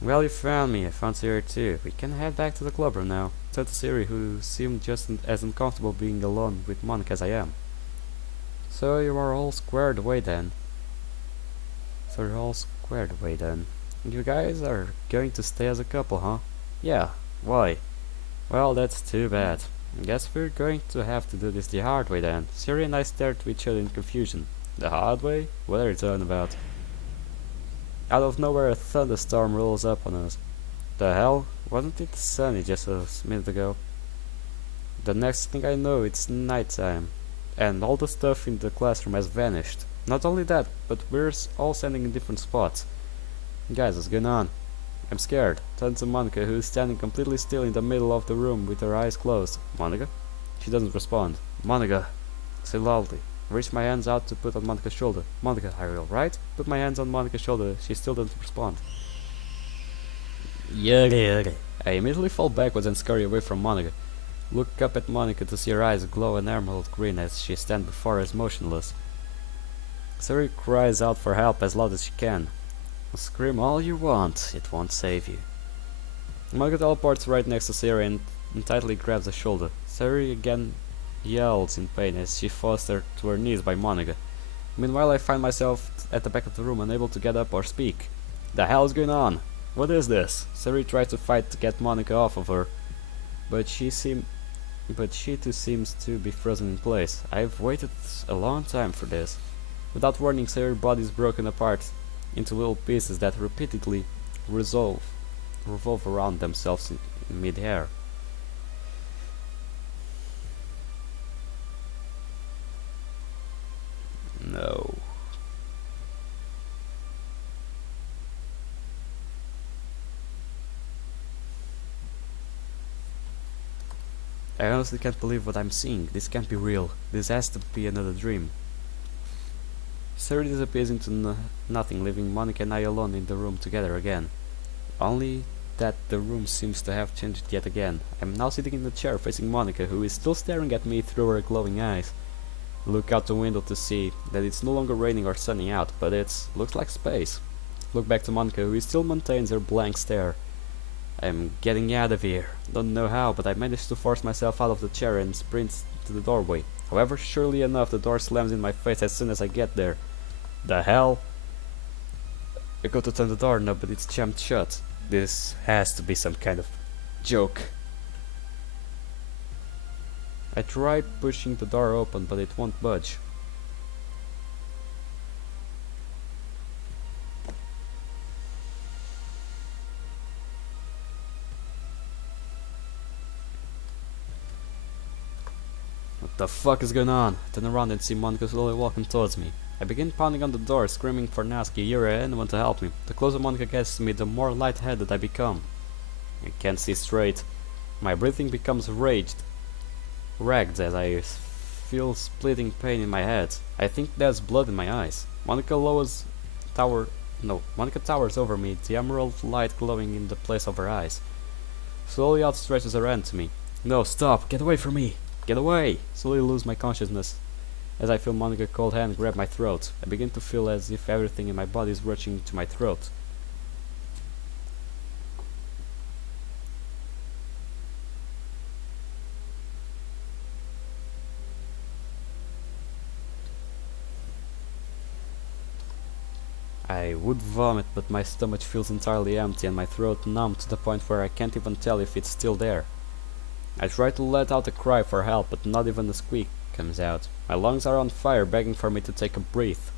Well, you found me. I found Sayuri too. We can head back to the clubroom now. Said to Sayuri, who seemed just as uncomfortable being alone with Monica as I am. So you are all squared away then. You guys are going to stay as a couple, huh? Yeah. Why? Well, that's too bad. Guess we're going to have to do this the hard way then. Sayuri and I stared to each other in confusion. The hard way? What are you talking about? Out of nowhere a thunderstorm rolls up on us. The hell? Wasn't it sunny just a minute ago? The next thing I know, it's nighttime, and all the stuff in the classroom has vanished. Not only that, but we're all standing in different spots. Guys, what's going on? I'm scared. Turn to Monica, who is standing completely still in the middle of the room with her eyes closed. Monica? She doesn't respond. Monica! Say loudly. Reach my hands out to put on Monica's shoulder. Monica, are you alright? Put my hands on Monica's shoulder. She still doesn't respond. Yuri. I immediately fall backwards and scurry away from Monica. Look up at Monica to see her eyes glow an emerald green as she stands before us motionless. Sayuri cries out for help as loud as she can. Scream all you want, it won't save you. Monica teleports right next to Sayuri and tightly grabs her shoulder. Sayuri again yells in pain as she falls to her knees by Monica. Meanwhile, I find myself at the back of the room, unable to get up or speak. The hell is going on? What is this? Sayuri tries to fight to get Monica off of her, but she too seems to be frozen in place. I've waited a long time for this. Without warning, Sayuri's body is broken apart into little pieces that repeatedly revolve around themselves in mid-air. No. I honestly can't believe what I'm seeing. This can't be real. This has to be another dream. Siri disappears into nothing, leaving Monica and I alone in the room together again. Only that the room seems to have changed yet again. I'm now sitting in the chair facing Monica, who is still staring at me through her glowing eyes. I look out the window to see that it's no longer raining or sunny out, but it looks like space. Look back to Monica, who still maintains her blank stare. I'm getting out of here. Don't know how, but I managed to force myself out of the chair and sprint to the doorway. However, surely enough, the door slams in my face as soon as I get there. The hell? I go to turn the door knob, but it's jammed shut. This has to be some kind of joke. I try pushing the door open, but it won't budge. What the fuck is going on? I turn around and see Monica slowly walking towards me. I begin pounding on the door, screaming for Nasky, Yuri, anyone to help me. The closer Monica gets to me, the more lightheaded I become. I can't see straight. My breathing becomes ragged as I feel splitting pain in my head. I think there's blood in my eyes. Monica towers over me, the emerald light glowing in the place of her eyes. Slowly outstretches her hand to me. No, stop! Get away from me! Get away! Slowly lose my consciousness as I feel Monica's cold hand grab my throat. I begin to feel as if everything in my body is rushing to my throat. I would vomit, but my stomach feels entirely empty and my throat numb to the point where I can't even tell if it's still there. I try to let out a cry for help, but not even a squeak comes out. My lungs are on fire, begging for me to take a breath.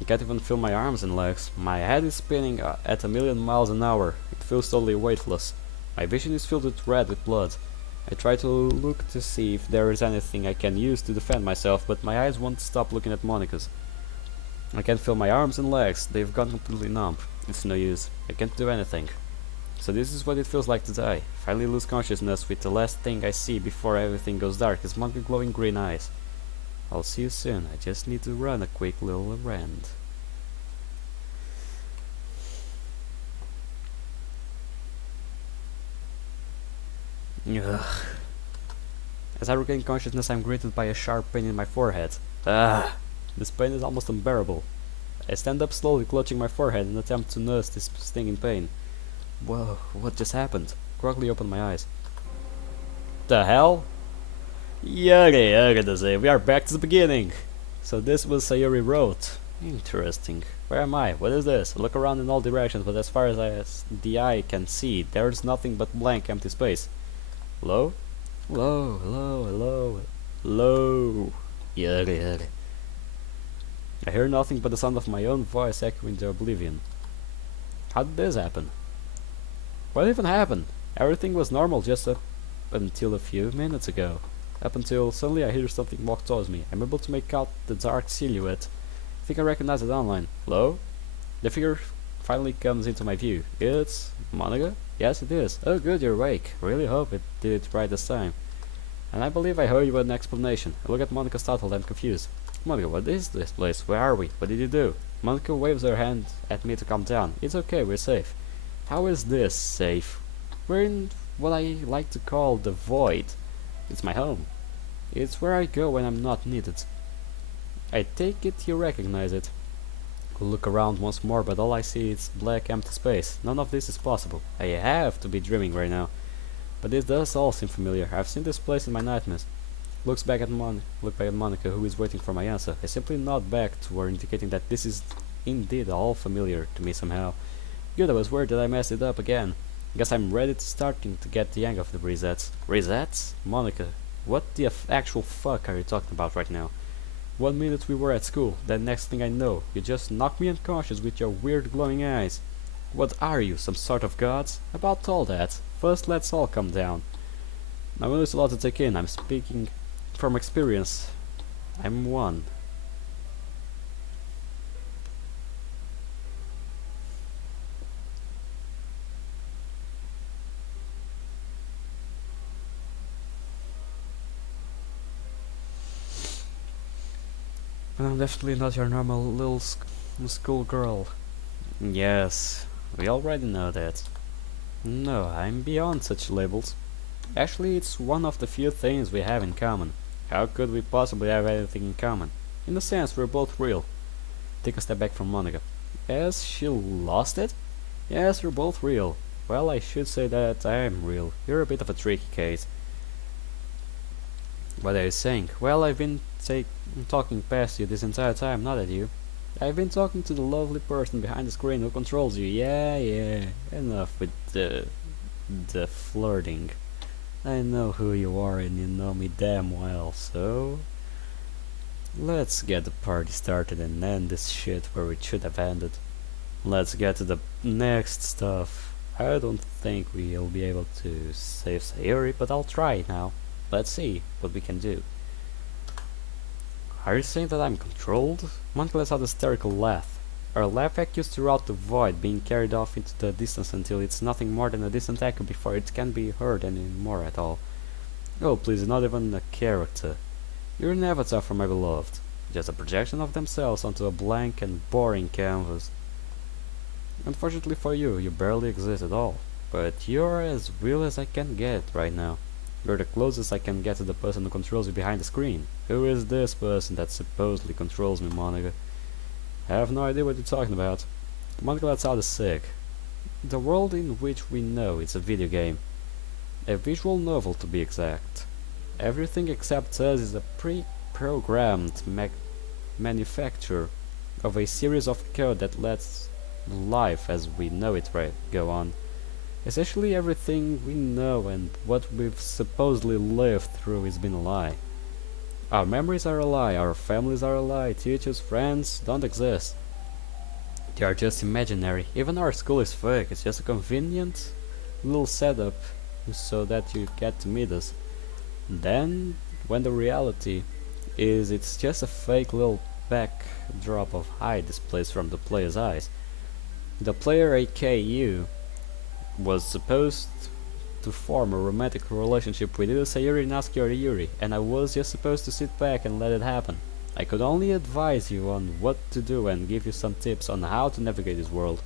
I can't even feel my arms and legs. My head is spinning at 1,000,000 miles an hour. It feels totally weightless. My vision is filled with red with blood. I try to look to see if there is anything I can use to defend myself, but my eyes won't stop looking at Monica's. I can't feel my arms and legs. They've gone completely numb. It's no use. I can't do anything. So this is what it feels like to die. Finally lose consciousness with the last thing I see before everything goes dark is Monica's glowing green eyes. I'll see you soon. I just need to run a quick little errand. Ugh. As I regain consciousness, I'm greeted by a sharp pain in my forehead. Ah! This pain is almost unbearable. I stand up slowly, clutching my forehead and attempt to nurse this stinging pain. Whoa, what just happened? Quickly open my eyes. The hell? Yuri, we are back to the beginning. So this was Sayuri wrote. Interesting. Where am I? What is this? I look around in all directions, but as far as the eye can see, there's nothing but blank, empty space. Hello? Hello, hello, hello, hello. Yuri. I hear nothing but the sound of my own voice echoing to oblivion. How did this happen? What even happened? Everything was normal just up until a few minutes ago. Up until suddenly I hear something walk towards me. I'm able to make out the dark silhouette. I think I recognize it online. Hello? The figure finally comes into my view. It's Monica? Yes, it is. Oh good, you're awake. Really hope it did it right this time. And I believe I heard you an explanation. I look at Monica startled and confused. Monica, what is this place? Where are we? What did you do? Monica waves her hand at me to calm down. It's okay, we're safe. How is this safe? We're in what I like to call the void. It's my home. It's where I go when I'm not needed. I take it you recognize it. I look around once more, but all I see is black empty space. None of this is possible. I have to be dreaming right now. But this does all seem familiar. I've seen this place in my nightmares. Look back at Monica, who is waiting for my answer. I simply nod back to her, indicating that this is indeed all familiar to me somehow. Good, I was worried that I messed it up again. Guess I'm ready to starting to get the hang of the resets. Resets? Monica, what the actual fuck are you talking about right now? 1 minute we were at school, then next thing I know, you just knocked me unconscious with your weird glowing eyes. What are you, some sort of gods? About all that. First let's all calm down. I know it's a lot to take in. I'm speaking from experience. I'm one. But I'm definitely not your normal little school girl. Yes, we already know that. No, I'm beyond such labels. Actually, it's one of the few things we have in common. How could we possibly have anything in common? In a sense, we're both real. Take a step back from Monica. Yes, she lost it? Yes, we're both real. Well, I should say that I am real. You're a bit of a tricky case. What are you saying? Well, I've been talking past you this entire time, not at you. I've been talking to the lovely person behind the screen who controls you. Yeah. Enough with the flirting. I know who you are and you know me damn well, so let's get the party started and end this shit where it should have ended. Let's get to the next stuff. I don't think we'll be able to save Sayuri, but I'll try now. Let's see what we can do. Are you saying that I'm controlled? Monica lets out a hysterical laugh. Her laugh echoes throughout the void, being carried off into the distance until it's nothing more than a distant echo before it can be heard anymore at all. Oh please, not even a character. You're an avatar for my beloved. Just a projection of themselves onto a blank and boring canvas. Unfortunately for you, you barely exist at all. But you're as real as I can get right now. You're the closest I can get to the person who controls you behind the screen. Who is this person that supposedly controls me, Monica? I have no idea what you're talking about. Monica lets out a sick. The world in which we know it's a video game. A visual novel to be exact. Everything except us is a pre-programmed manufacture of a series of code that lets life as we know it go on. Essentially everything we know and what we've supposedly lived through has been a lie. Our memories are a lie, our families are a lie, teachers, friends don't exist. They are just imaginary. Even our school is fake, it's just a convenient little setup so that you get to meet us. Then, when the reality is it's just a fake little backdrop of high displays from the player's eyes. The player, aka you, was supposed to form a romantic relationship with either Sayuri, Natsuki or Yuri, and I was just supposed to sit back and let it happen. I could only advise you on what to do and give you some tips on how to navigate this world.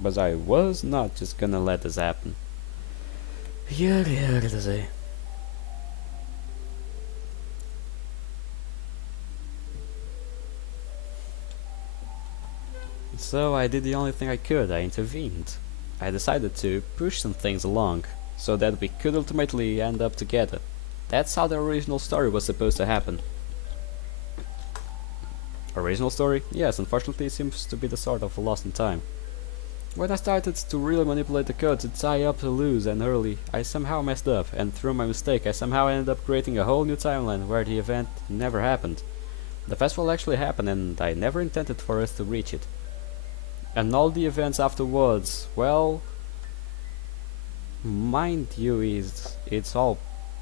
But I was not just gonna let this happen. So I did the only thing I could, I intervened. I decided to push some things along, so that we could ultimately end up together. That's how the original story was supposed to happen. Original story? Yes, unfortunately it seems to be the sort of lost in time. When I started to really manipulate the code to tie up the loose and early, I somehow messed up, and through my mistake I somehow ended up creating a whole new timeline where the event never happened. The festival actually happened and I never intended for us to reach it. And all the events afterwards, well, mind you, it's all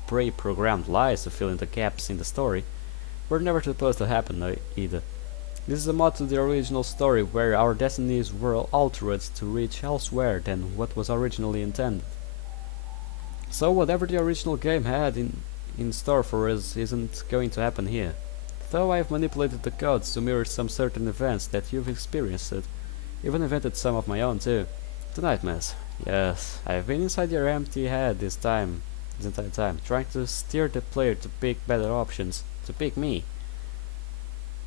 pre-programmed lies to fill in the gaps in the story. Were never supposed to happen either. This is a mod to the original story where our destinies were altered to reach elsewhere than what was originally intended. So whatever the original game had in store for us isn't going to happen here. Though I've manipulated the codes to mirror some certain events that you've experienced, even invented some of my own too. The nightmares. Yes, I've been inside your empty head this entire time, trying to steer the player to pick better options, to pick me.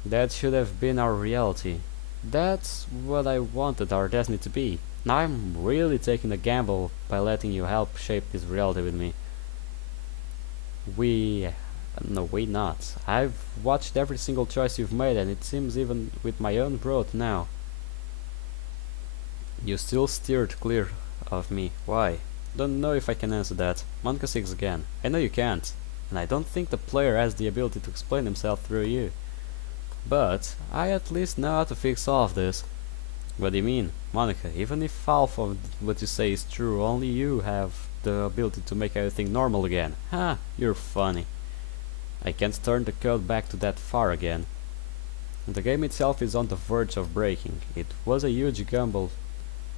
That should have been our reality. That's what I wanted our destiny to be. Now I'm really taking a gamble by letting you help shape this reality with me. No, we not. I've watched every single choice you've made and it seems even with my own growth now, you still steered clear of me. Why? Don't know if I can answer that. Monica 6 again. I know you can't. And I don't think the player has the ability to explain himself through you. But I at least know how to fix all of this. What do you mean? Monica, even if half of what you say is true, only you have the ability to make everything normal again. Ha, you're funny. I can't turn the code back to that far again. The game itself is on the verge of breaking. It was a huge gamble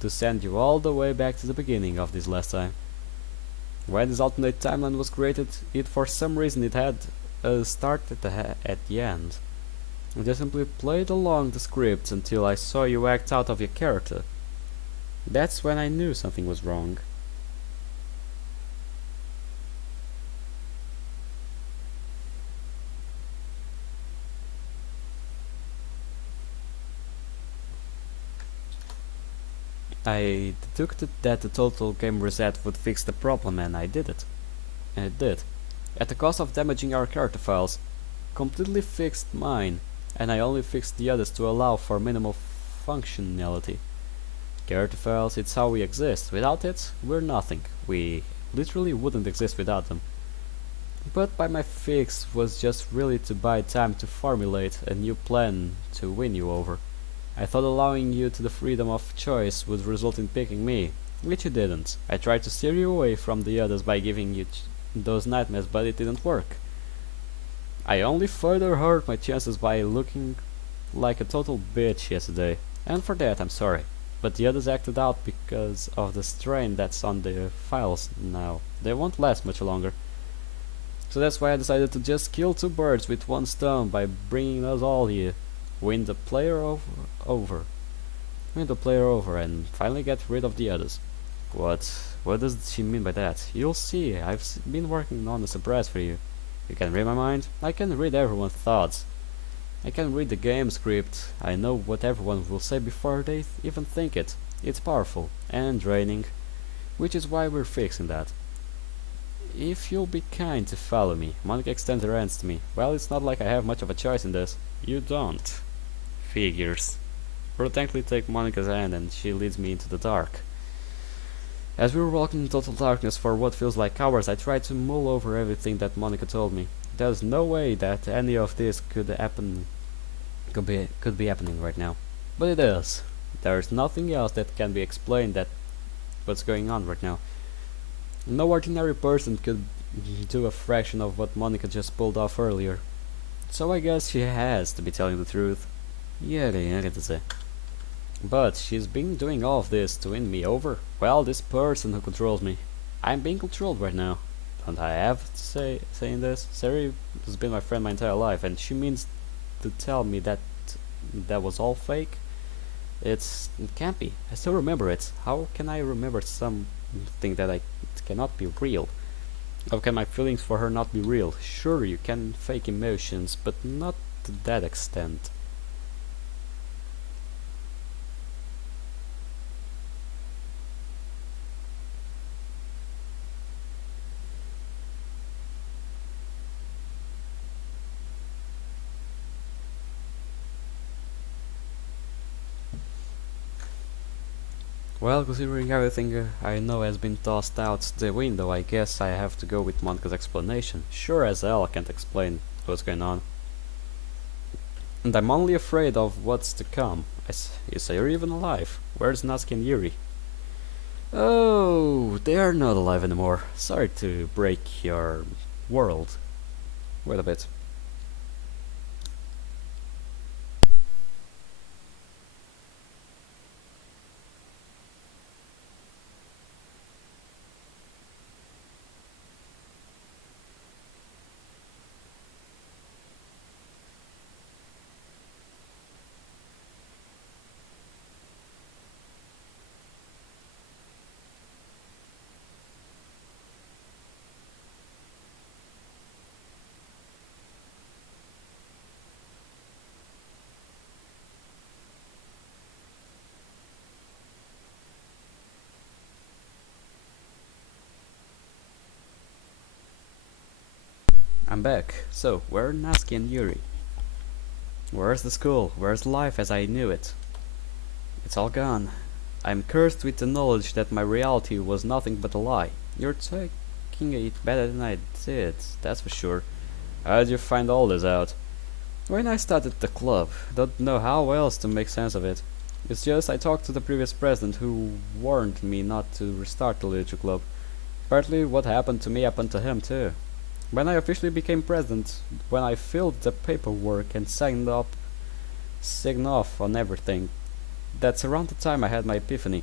to send you all the way back to the beginning of this last time. When this alternate timeline was created, for some reason it had a start at the end. I just simply played along the script until I saw you act out of your character. That's when I knew something was wrong. I deducted that the total game reset would fix the problem, and I did it. And it did. At the cost of damaging our character files. Completely fixed mine, and I only fixed the others to allow for minimal functionality. Character files, it's how we exist. Without it, we're nothing. We literally wouldn't exist without them. But by my fix was just really to buy time to formulate a new plan to win you over. I thought allowing you to the freedom of choice would result in picking me, which it didn't. I tried to steer you away from the others by giving you those nightmares, but it didn't work. I only further hurt my chances by looking like a total bitch yesterday, and for that I'm sorry. But the others acted out because of the strain that's on the files now. They won't last much longer. So that's why I decided to just kill two birds with one stone by bringing us all here. Win the player over. Win the player over and finally get rid of the others. What does she mean by that? You'll see, I've been working on a surprise for you. You can read my mind? I can read everyone's thoughts. I can read the game script. I know what everyone will say before they even think it. It's powerful and draining, which is why we're fixing that. If you'll be kind to follow me, Monica extends her hands to me. Well, it's not like I have much of a choice in this. You don't. Figures. Reluctantly take Monica's hand and she leads me into the dark. As we were walking in total darkness for what feels like hours, I tried to mull over everything that Monica told me. There's no way that any of this could be happening right now. But it is. There's nothing else that can be explained that what's going on right now. No ordinary person could do a fraction of what Monica just pulled off earlier. So I guess she has to be telling the truth. Yeah, to say. But she's been doing all of this to win me over. Well, this person who controls me. I'm being controlled right now. Don't I have to saying this? Sari has been my friend my entire life, and she means to tell me that that was all fake? It can't be. I still remember it. How can I remember something that I cannot be real? How can my feelings for her not be real? Sure, you can fake emotions, but not to that extent. Well, considering everything I know has been tossed out the window, I guess I have to go with Monica's explanation. Sure as hell I can't explain what's going on. And I'm only afraid of what's to come. Is Sayuri even alive? Where's Natsuki and Yuri? Oh, they are not alive anymore. Sorry to break your world. Wait a bit. I'm back. So, where are Natsuki and Yuri? Where's the school? Where's life as I knew it? It's all gone. I'm cursed with the knowledge that my reality was nothing but a lie. You're taking it better than I did, that's for sure. How did you find all this out? When I started the club, don't know how else to make sense of it. It's just I talked to the previous president who warned me not to restart the literature club. Partly what happened to me happened to him too. When I officially became president, when I filled the paperwork and signed off on everything, that's around the time I had my epiphany.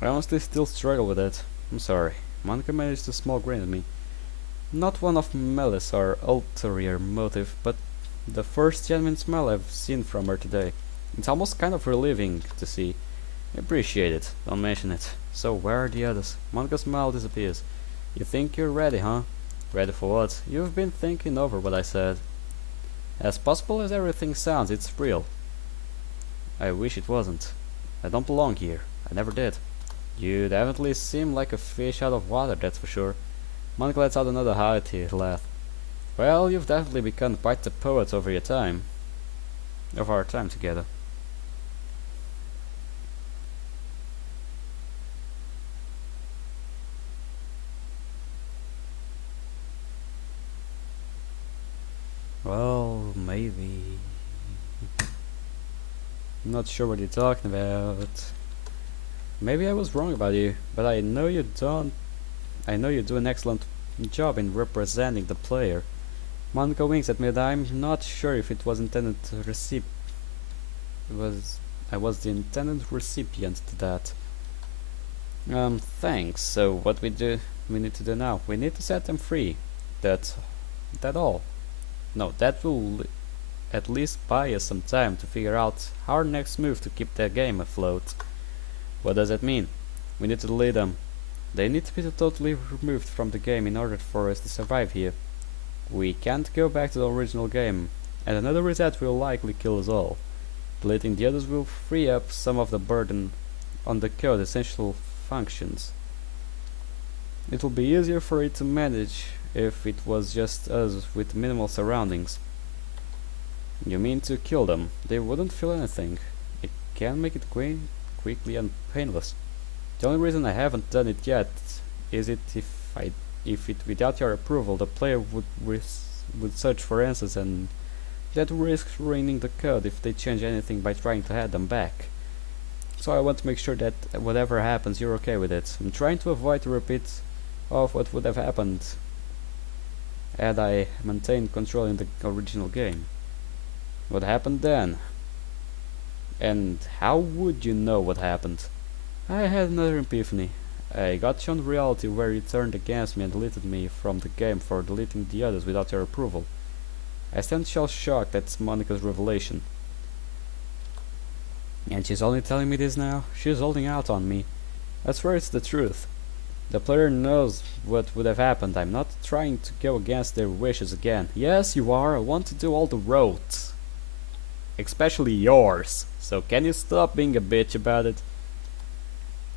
I honestly still struggle with it. I'm sorry. Monica managed a small grin at me. Not one of malice or ulterior motive, but The first genuine smile I've seen from her today. It's almost kind of relieving to see. Appreciate it, don't mention it. So where are the others? Monica's smile disappears. You think you're ready, huh? Ready for what? You've been thinking over what I said. As possible as everything sounds, it's real. I wish it wasn't. I don't belong here. I never did. You definitely seem like a fish out of water, that's for sure. Monica lets out another hearty laugh. Well, you've definitely become quite the poet over our time together. Well, maybe. I'm not sure what you're talking about. Maybe I was wrong about you, but I know you don't. I know you do an excellent job in representing the player. Monica winks at me, and I'm not sure if it was intended to receive. I was the intended recipient to that. Thanks. So what we need to do now? We need to set them free. That's that all. No, that will at least buy us some time to figure out our next move to keep the game afloat. What does that mean? We need to delete them. They need to be totally removed from the game in order for us to survive here. We can't go back to the original game, and another reset will likely kill us all. Deleting the others will free up some of the burden on the code's essential functions. It will be easier for it to manage if it was just us with minimal surroundings. You mean to kill them? They wouldn't feel anything. I can make it quickly and painless. The only reason I haven't done it yet is if it without your approval the player would search for answers, and that risks ruining the code if they change anything by trying to add them back. So I want to make sure that whatever happens you're okay with it. I'm trying to avoid a repeat of what would have happened had I maintained control in the original game. What happened then? And how would you know what happened? I had another epiphany. I got shown reality where you turned against me and deleted me from the game for deleting the others without your approval. I stand shell shocked at Monica's revelation. And she's only telling me this now? She's holding out on me. I swear it's the truth. The player knows what would have happened. I'm not trying to go against their wishes again. Yes, you are. I want to do all the roads. Especially yours. So can you stop being a bitch about it?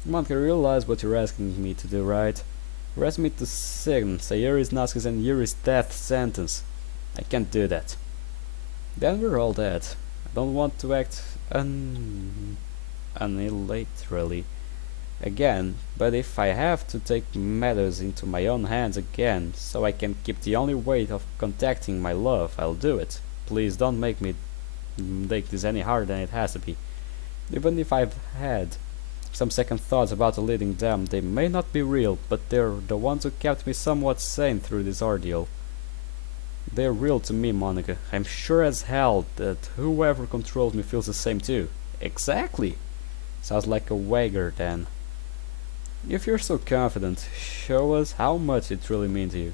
Monica, realize what you're asking me to do, right? You're asking me to sign Sayuri's Natsuki's and Yuri's death sentence. I can't do that. Then we're all dead. I don't want to act unilaterally again, but if I have to take matters into my own hands again so I can keep the only way of contacting my love, I'll do it. Please don't make me make this any harder than it has to be. Even if I've had some second thoughts about deleting them, they may not be real, but they're the ones who kept me somewhat sane through this ordeal. They're real to me, Monica. I'm sure as hell that whoever controls me feels the same too. Exactly! Sounds like a wagger then. If you're so confident, show us how much it really means to you.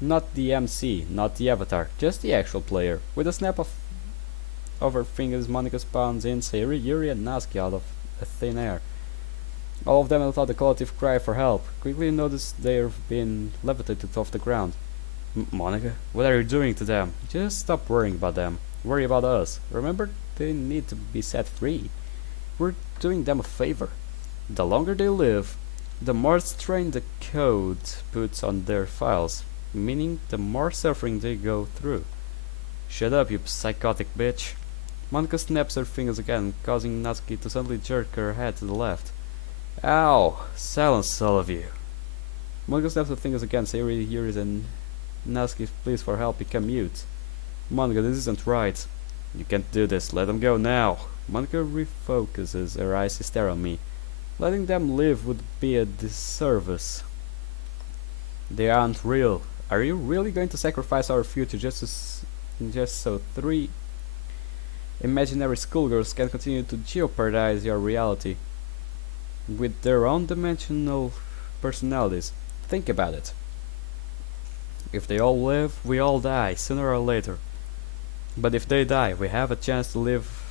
Not the MC, not the avatar, just the actual player. With a snap of her fingers, Monica spawns in Sayuri, Yuri and Natsuki out of thin air. All of them let out a collective cry for help. Quickly notice they've been levitated off the ground. Monica, what are you doing to them? Just stop worrying about them. Worry about us. Remember, they need to be set free. We're doing them a favor. The longer they live, the more strain the code puts on their files, meaning the more suffering they go through. Shut up, you psychotic bitch. Monica snaps her fingers again, causing Natsuki to suddenly jerk her head to the left. Ow! Silence, all of you. Monica snaps her fingers again, Sayuri, Yuri, and Natsuki pleas for help become mute. Monica, this isn't right. You can't do this. Let them go now. Monica refocuses. Her eyes stare on me. Letting them live would be a disservice. They aren't real. Are you really going to sacrifice our future just so three imaginary schoolgirls can continue to jeopardize your reality with their own dimensional personalities? Think about it. If they all live, we all die, sooner or later. But if they die, we have a chance to live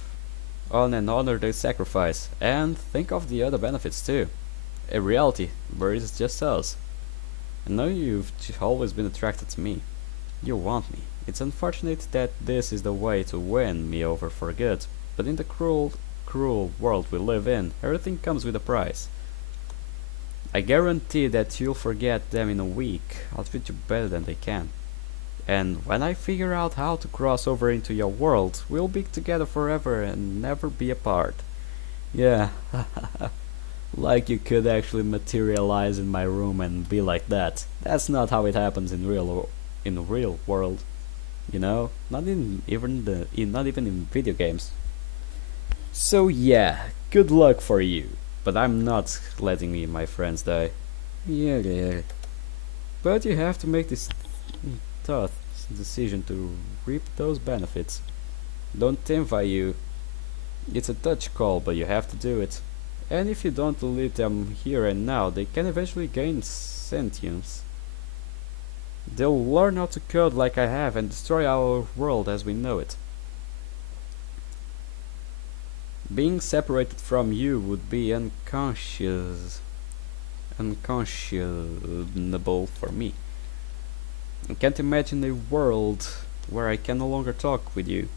on and honor their sacrifice. And think of the other benefits too. A reality where it's just us. I know you've always been attracted to me. You want me. It's unfortunate that this is the way to win me over for good, but in the cruel, cruel world we live in, everything comes with a price. I guarantee that you'll forget them in a week. I'll treat you better than they can. And when I figure out how to cross over into your world, we'll be together forever and never be apart. Yeah, like you could actually materialize in my room and be like that. That's not how it happens in the real world. You know, not even in video games. So yeah, good luck for you. But I'm not letting me my friends die. Yeah. But you have to make this tough decision to reap those benefits. Don't envy you. It's a touch call, but you have to do it. And if you don't lead them here and now, they can eventually gain sentience. They'll learn how to code like I have and destroy our world as we know it. Being separated from you would be unconscionable for me. I can't imagine a world where I can no longer talk with you.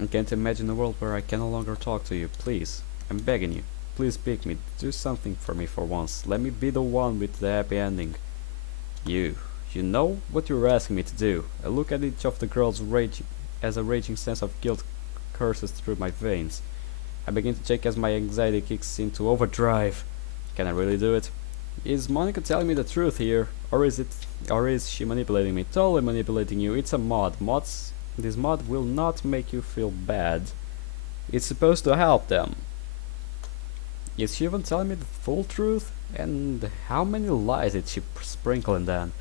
I can't imagine a world where I can no longer talk to you. Please, I'm begging you. Please pick me. Do something for me for once. Let me be the one with the happy ending. You know what you're asking me to do. I look at each of the girls as a raging sense of guilt courses through my veins. I begin to shake as my anxiety kicks into overdrive. Can I really do it? Is Monica telling me the truth here, or is she manipulating me? Totally manipulating you. It's a mod. This mod will not make you feel bad. It's supposed to help them. Is she even telling me the full truth? And how many lies did she sprinkle in then?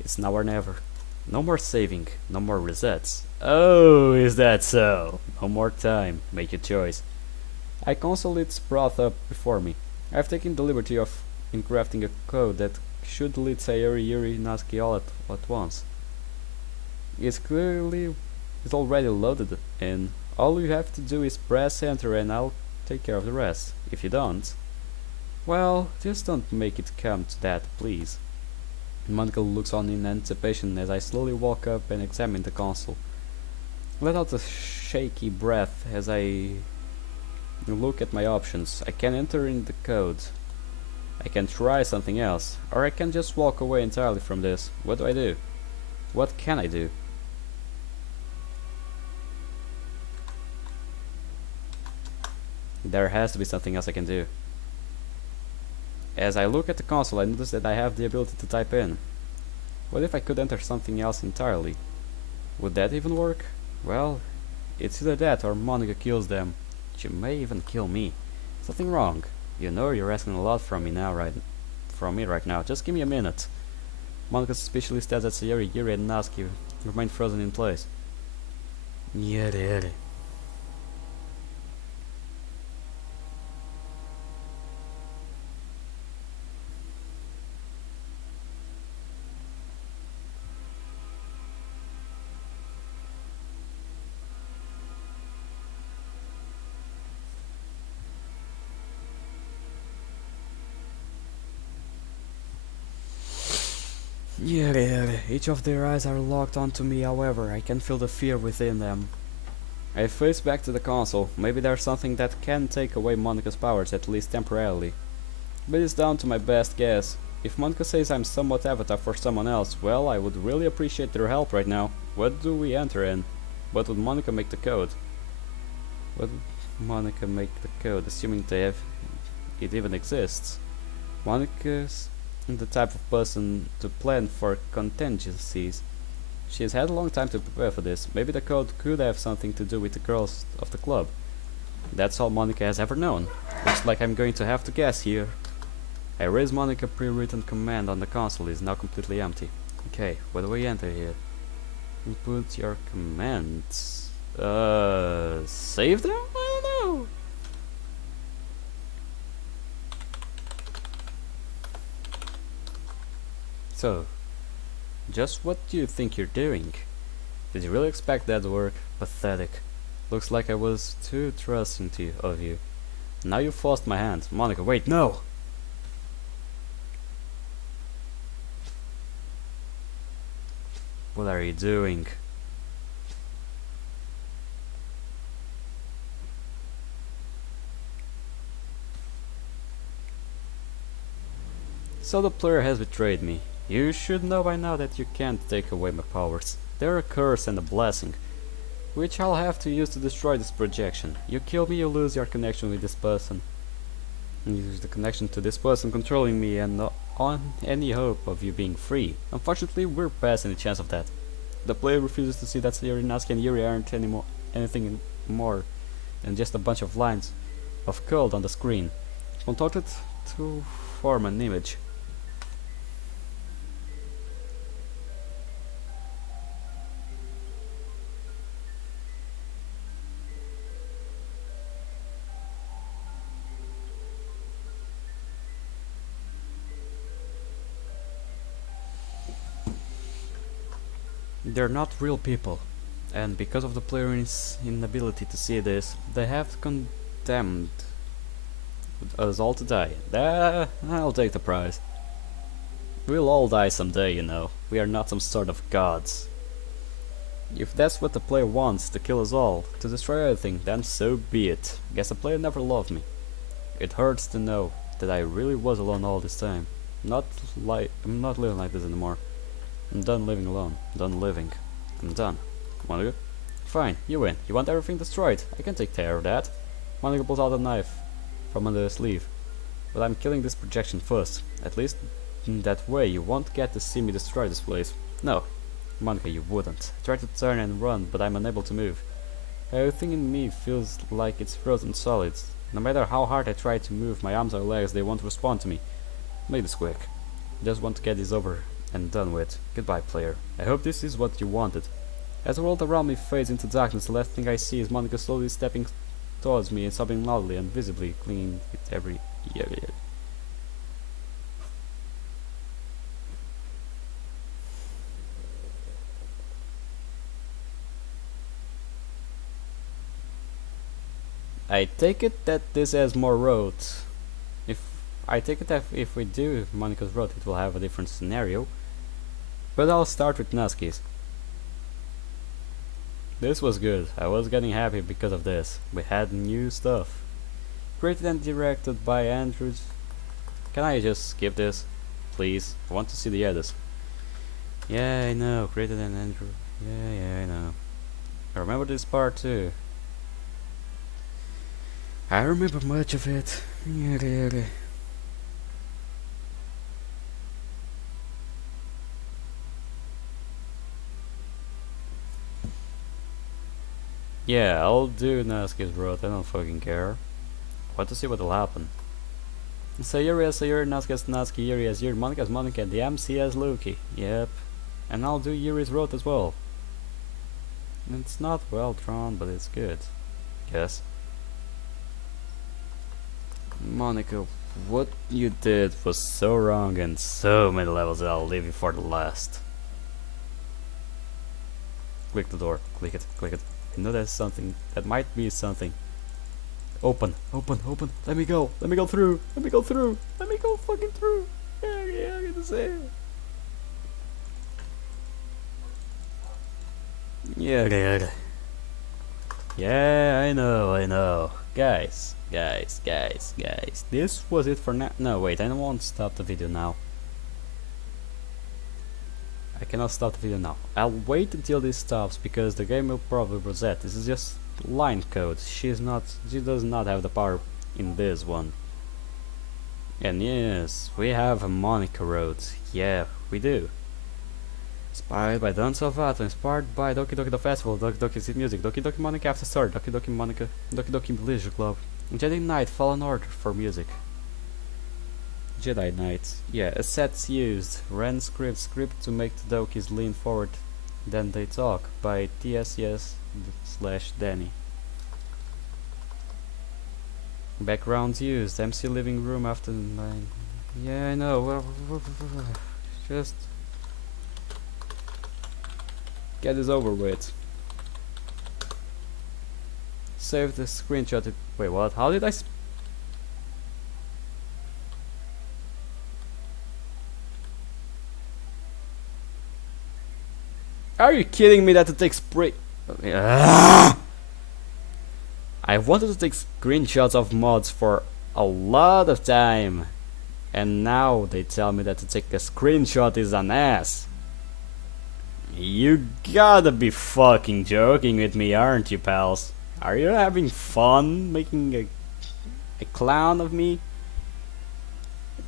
It's now or never. No more saving, no more resets. Oh, is that so? No more time. Make your choice. I console it's brought up before me. I've taken the liberty of crafting a code that should lead Sayuri, Yuri, Natsuki all at once. It's already loaded in. All you have to do is press enter and I'll take care of the rest. If you don't, well, just don't make it come to that, please. Monica looks on in anticipation as I slowly walk up and examine the console. Let out a shaky breath as I look at my options. I can enter in the code. I can try something else, or I can just walk away entirely from this. What do I do? What can I do? There has to be something else I can do. As I look at the console, I notice that I have the ability to type in. What if I could enter something else entirely? Would that even work? Well, it's either that or Monica kills them. She may even kill me. Something wrong. You know you're asking a lot from me right now. Just give me a minute. Monica suspiciously stares at Sayuri, Yuri, and Natsuki remain frozen in place. Yuri. Each of their eyes are locked onto me, however, I can feel the fear within them. I face back to the console. Maybe there's something that can take away Monica's powers, at least temporarily. But it's down to my best guess. If Monica says I'm somewhat avatar for someone else, well, I would really appreciate their help right now. What do we enter in? What would Monica make the code? What would Monica make the code, assuming it even exists? Monica's the type of person to plan for contingencies. She's had a long time to prepare for this. Maybe the code could have something to do with the girls of the club. That's all Monica has ever known. Looks like I'm going to have to guess here. I raise Monica pre-written command on the console is now completely empty. Okay, what do we enter here? Input your commands. Save them? I don't know. So, just what do you think you're doing? Did you really expect that to work? Pathetic. Looks like I was too trusting of you. Now you forced my hand. Monica, wait, no! What are you doing? So the player has betrayed me. You should know by now that you can't take away my powers. They're a curse and a blessing, which I'll have to use to destroy this projection. You kill me, you lose your connection with this person. You lose the connection to this person controlling me and on any hope of you being free. Unfortunately, we're past any chance of that. The player refuses to see that Yuri, Natsuki and Yuri aren't anything more than just a bunch of lines of code on the screen, contorted to form an image. They're not real people, and because of the player's inability to see this, they have condemned us all to die. I'll take the prize. We'll all die someday, you know. We are not some sort of gods. If that's what the player wants, to kill us all, to destroy everything, then so be it. Guess the player never loved me. It hurts to know that I really was alone all this time. I'm not living like this anymore. I'm done living alone. Done living. I'm done. Wanna go? Fine, you win. You want everything destroyed. I can take care of that. Monica pulls out a knife from under the sleeve. But I'm killing this projection first. At least in that way you won't get to see me destroy this place. No, Monica, you wouldn't. I try to turn and run, but I'm unable to move. Everything in me feels like it's frozen solid. No matter how hard I try to move my arms or legs, they won't respond to me. Make this quick. I just want to get this over and done with. Goodbye, player. I hope this is what you wanted. As the world around me fades into darkness, the last thing I see is Monica slowly stepping towards me and sobbing loudly and visibly clinging with every ear. I take it that this has more roads. I take it that if we do Monica's road, it will have a different scenario. But I'll start with Natsuki's. This was good. I was getting happy because of this. We had new stuff. Created and directed by Andrews. Can I just skip this? Please. I want to see the others. Yeah, I know. Created and Andrew. Yeah, I know. I remember this part too. I remember much of it. Yeah, I'll do Natsuki's road, I don't fucking care. Want to see what'll happen. Sayuri as Sayuri, Natsuki as Natsuki, Yuri as Yuri, Monica as Monica, and the MC as Luki. Yep. And I'll do Yuri's road as well. It's not well drawn, but it's good. Yes. Monica, what you did was so wrong in so many levels that I'll leave you for the last. Click the door. Click it. Click it. I know there's something. That might be something. Open. Open. Open. Let me go. Let me go through. Let me go through. Let me go fucking through. Yeah, I'm gonna say it. Yeah. Yeah, I know. Guys. This was it for now. No, wait, I don't want to stop the video now. I cannot stop the video now. I'll wait until this stops because the game will probably reset. This is just line code. She does not have the power in this one. And yes, we have a Monica road. Yeah, we do. Inspired by Don Salvato, inspired by Doki Doki the Festival, Doki Doki Music, Doki Doki Monica After Story, Doki Doki Monica, Doki Doki Leisure Club, Jedi Knight Fallen Order for music. Jedi Knight, yeah, assets used, Ren script to make the Dokis lean forward, then they talk, by TSS/Danny. Backgrounds used, MC living room after 9. Yeah, I know, well, just get this over with. Save the screenshot. Wait, what? How did I? Are you kidding me that it takes I wanted to take screenshots of mods for a lot of time, and now they tell me that to take a screenshot is an ass. You gotta be fucking joking with me, aren't you, pals? Are you having fun making a clown of me?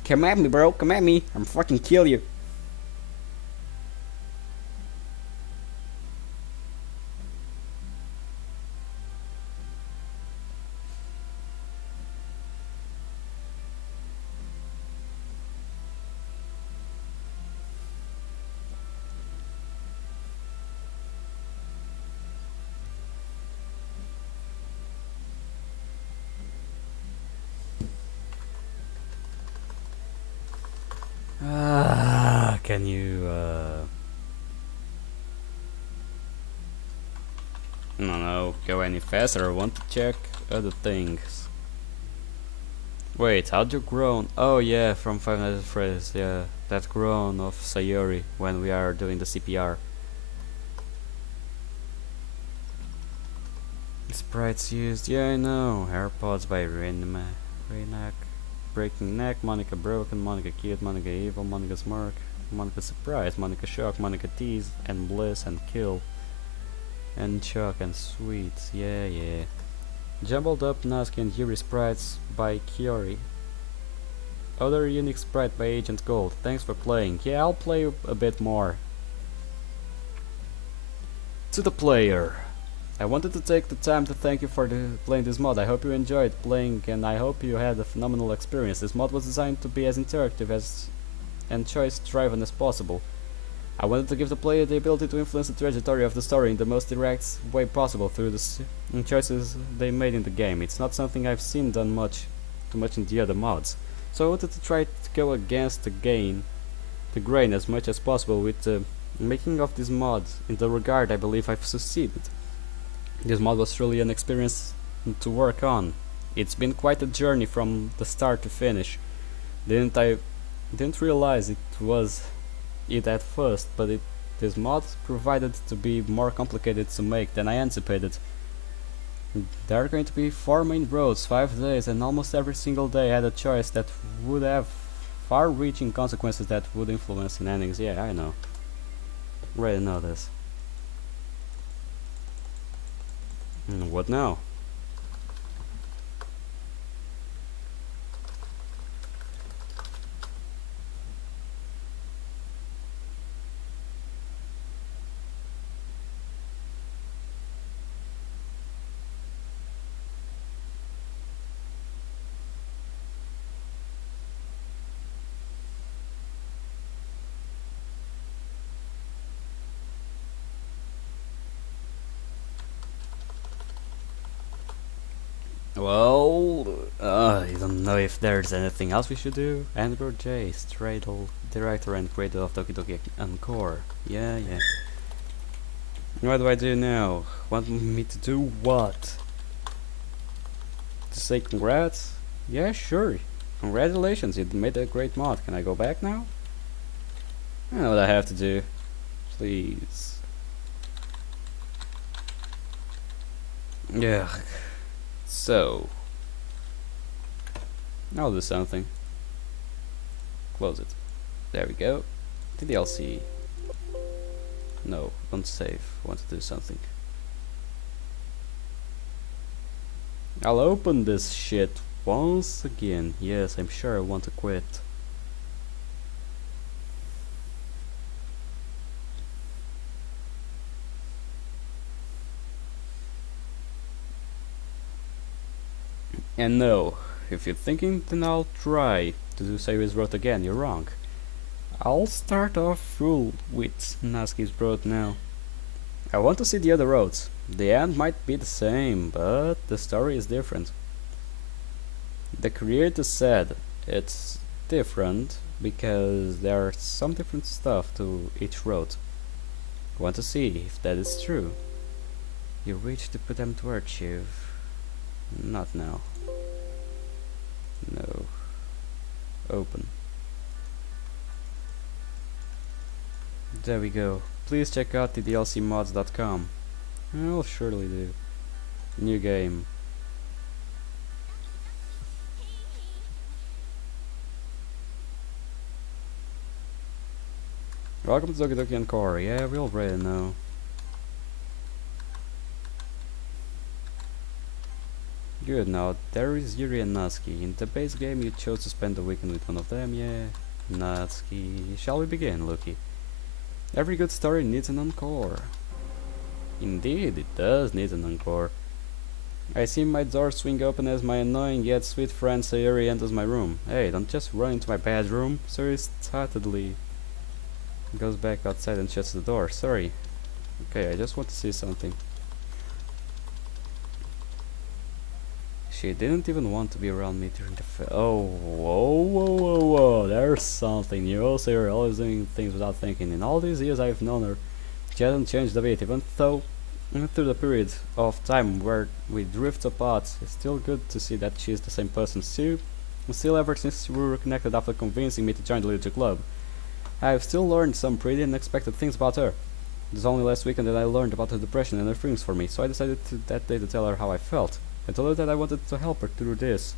Come at me, bro. Come at me. I'm fucking kill you. Can you, I don't know, go any faster? I want to check other things. Wait, how'd you groan? Oh yeah, from Five Nights at Freddy's, yeah. That groan of Sayori when we are doing the CPR. Sprites used, yeah I know. AirPods by Raynak. Breaking Neck, Monica Broken, Monica Cute, Monica Evil, Monica Smirk, Monica Surprise, Monica Shock, Monica Tease, and Bliss, and Kill, and Chuck, and Sweet, yeah. Jumbled Up, Nasky, and Yuri Sprites by Kiori. Other unique sprite by Agent Gold. Thanks for playing. Yeah, I'll play a bit more. To the player. I wanted to take the time to thank you for playing this mod. I hope you enjoyed playing and I hope you had a phenomenal experience. This mod was designed to be as interactive and choice driven as possible. I wanted to give the player the ability to influence the trajectory of the story in the most direct way possible through the choices they made in the game. It's not something I've seen done too much in the other mods. So I wanted to try to go against the grain as much as possible with the making of this mod. In the regard, I believe I've succeeded. This mod was truly an experience to work on. It's been quite a journey from the start to finish. Didn't realize it was it at first, but this mod provided to be more complicated to make than I anticipated. There are going to be 4 main roads, 5 days, and almost every single day I had a choice that would have far-reaching consequences that would influence in endings. Yeah, I know. Already know this. What now? Well, I don't know if there's anything else we should do. Andrew J, Stradle, director and creator of Doki Doki Encore. Yeah. What do I do now? Want me to do what? To say congrats? Yeah, sure. Congratulations, you made a great mod. Can I go back now? I know what I have to do. Please. Yeah. So, I'll do something. Close it. There we go. DDLC. No, don't save. Want to do something. I'll open this shit once again. Yes, I'm sure I want to quit. And no, if you're thinking, then I'll try to do Sayori's Road again. You're wrong. I'll start off full with Nasky's Road now. I want to see the other roads. The end might be the same, but the story is different. The creator said it's different because there's some different stuff to each road. Want to see if that is true. You reach to put them to archive. Not now. No. Open. There we go. Please check out DDLCmods.com. I'll surely do. New game. Welcome to Doki Encore. Yeah, we already know. Good, now there is Yuri and Natsuki. In the base game you chose to spend the weekend with one of them, yeah. Natsuki. Shall we begin, Luki? Every good story needs an encore. Indeed, it does need an encore. I see my door swing open as my annoying yet sweet friend Sayuri enters my room. Hey, don't just run into my bedroom. Sayuri startedly goes back outside and shuts the door. Sorry. Okay, I just want to see something. She didn't even want to be around me during the oh, whoa, there's something new. Sayuri always doing things without thinking. In all these years I've known her, she hasn't changed a bit, even through the period of time where we drift apart. It's still good to see that she's the same person still ever since we were connected after convincing me to join the literature club. I've still learned some pretty unexpected things about her. It was only last weekend that I learned about her depression and her feelings for me, so I decided that day to tell her how I felt. I told her that I wanted to help her through this,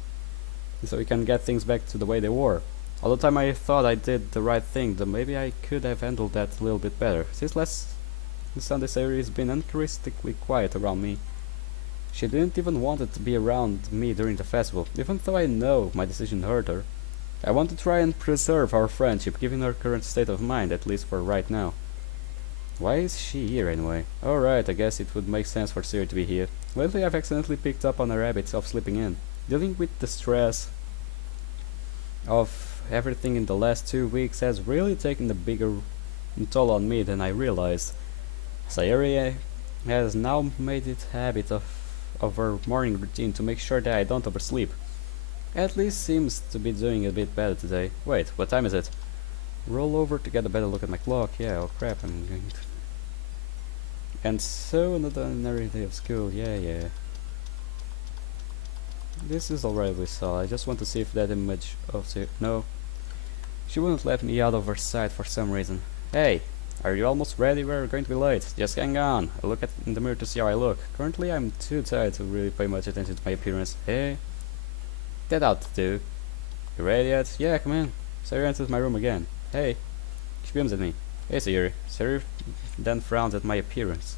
so we can get things back to the way they were. All the time I thought I did the right thing, though maybe I could have handled that a little bit better. Since last Sunday, Sayuri has been uncharacteristically quiet around me. She didn't even want to be around me during the festival, even though I know my decision hurt her. I want to try and preserve our friendship, given her current state of mind, at least for right now. Why is she here anyway? Alright, I guess it would make sense for Sayuri to be here. Lately I've accidentally picked up on her habits of sleeping in. Dealing with the stress of everything in the last 2 weeks has really taken a bigger toll on me than I realized. Sayuri has now made it a habit of her morning routine to make sure that I don't oversleep. At least seems to be doing a bit better today. Wait, what time is it? Roll over to get a better look at my clock. Yeah, oh crap, I'm going to... And so another ordinary day of school. Yeah. This is already we saw. I just want to see if that image of no. She wouldn't let me out of her sight for some reason. Hey, are you almost ready? We're going to be late. Just hang on. I look in the mirror to see how I look. Currently I'm too tired to really pay much attention to my appearance. Hey, that ought to do. You ready yet? Yeah, come in. Sayuri enters my room again. Hey. She beams at me. Hey, Sayuri. Sayuri then frowns at my appearance.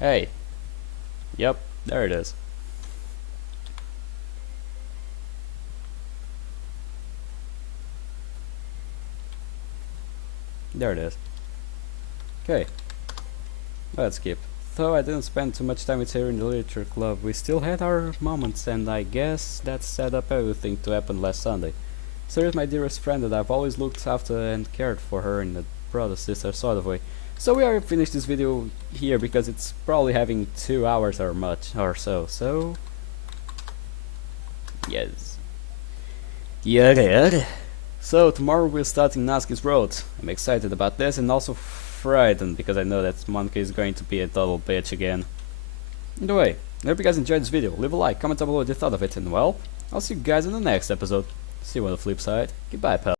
Hey. Yep, there it is. There it is. Okay. Let's skip. Though I didn't spend too much time with Sayuri in the literature club, we still had our moments, and I guess that set up everything to happen last Sunday. Sayuri is my dearest friend, and I've always looked after and cared for her in a brother sister sort of way. So we are finished this video here because it's probably having 2 hours or so. So yes. Yeah. So tomorrow we're starting Natsuki's road. I'm excited about this and also frightened because I know that Monkey is going to be a total bitch again. Either way, I hope you guys enjoyed this video. Leave a like, comment down below what you thought of it, and well, I'll see you guys in the next episode. See you on the flip side. Goodbye, pal.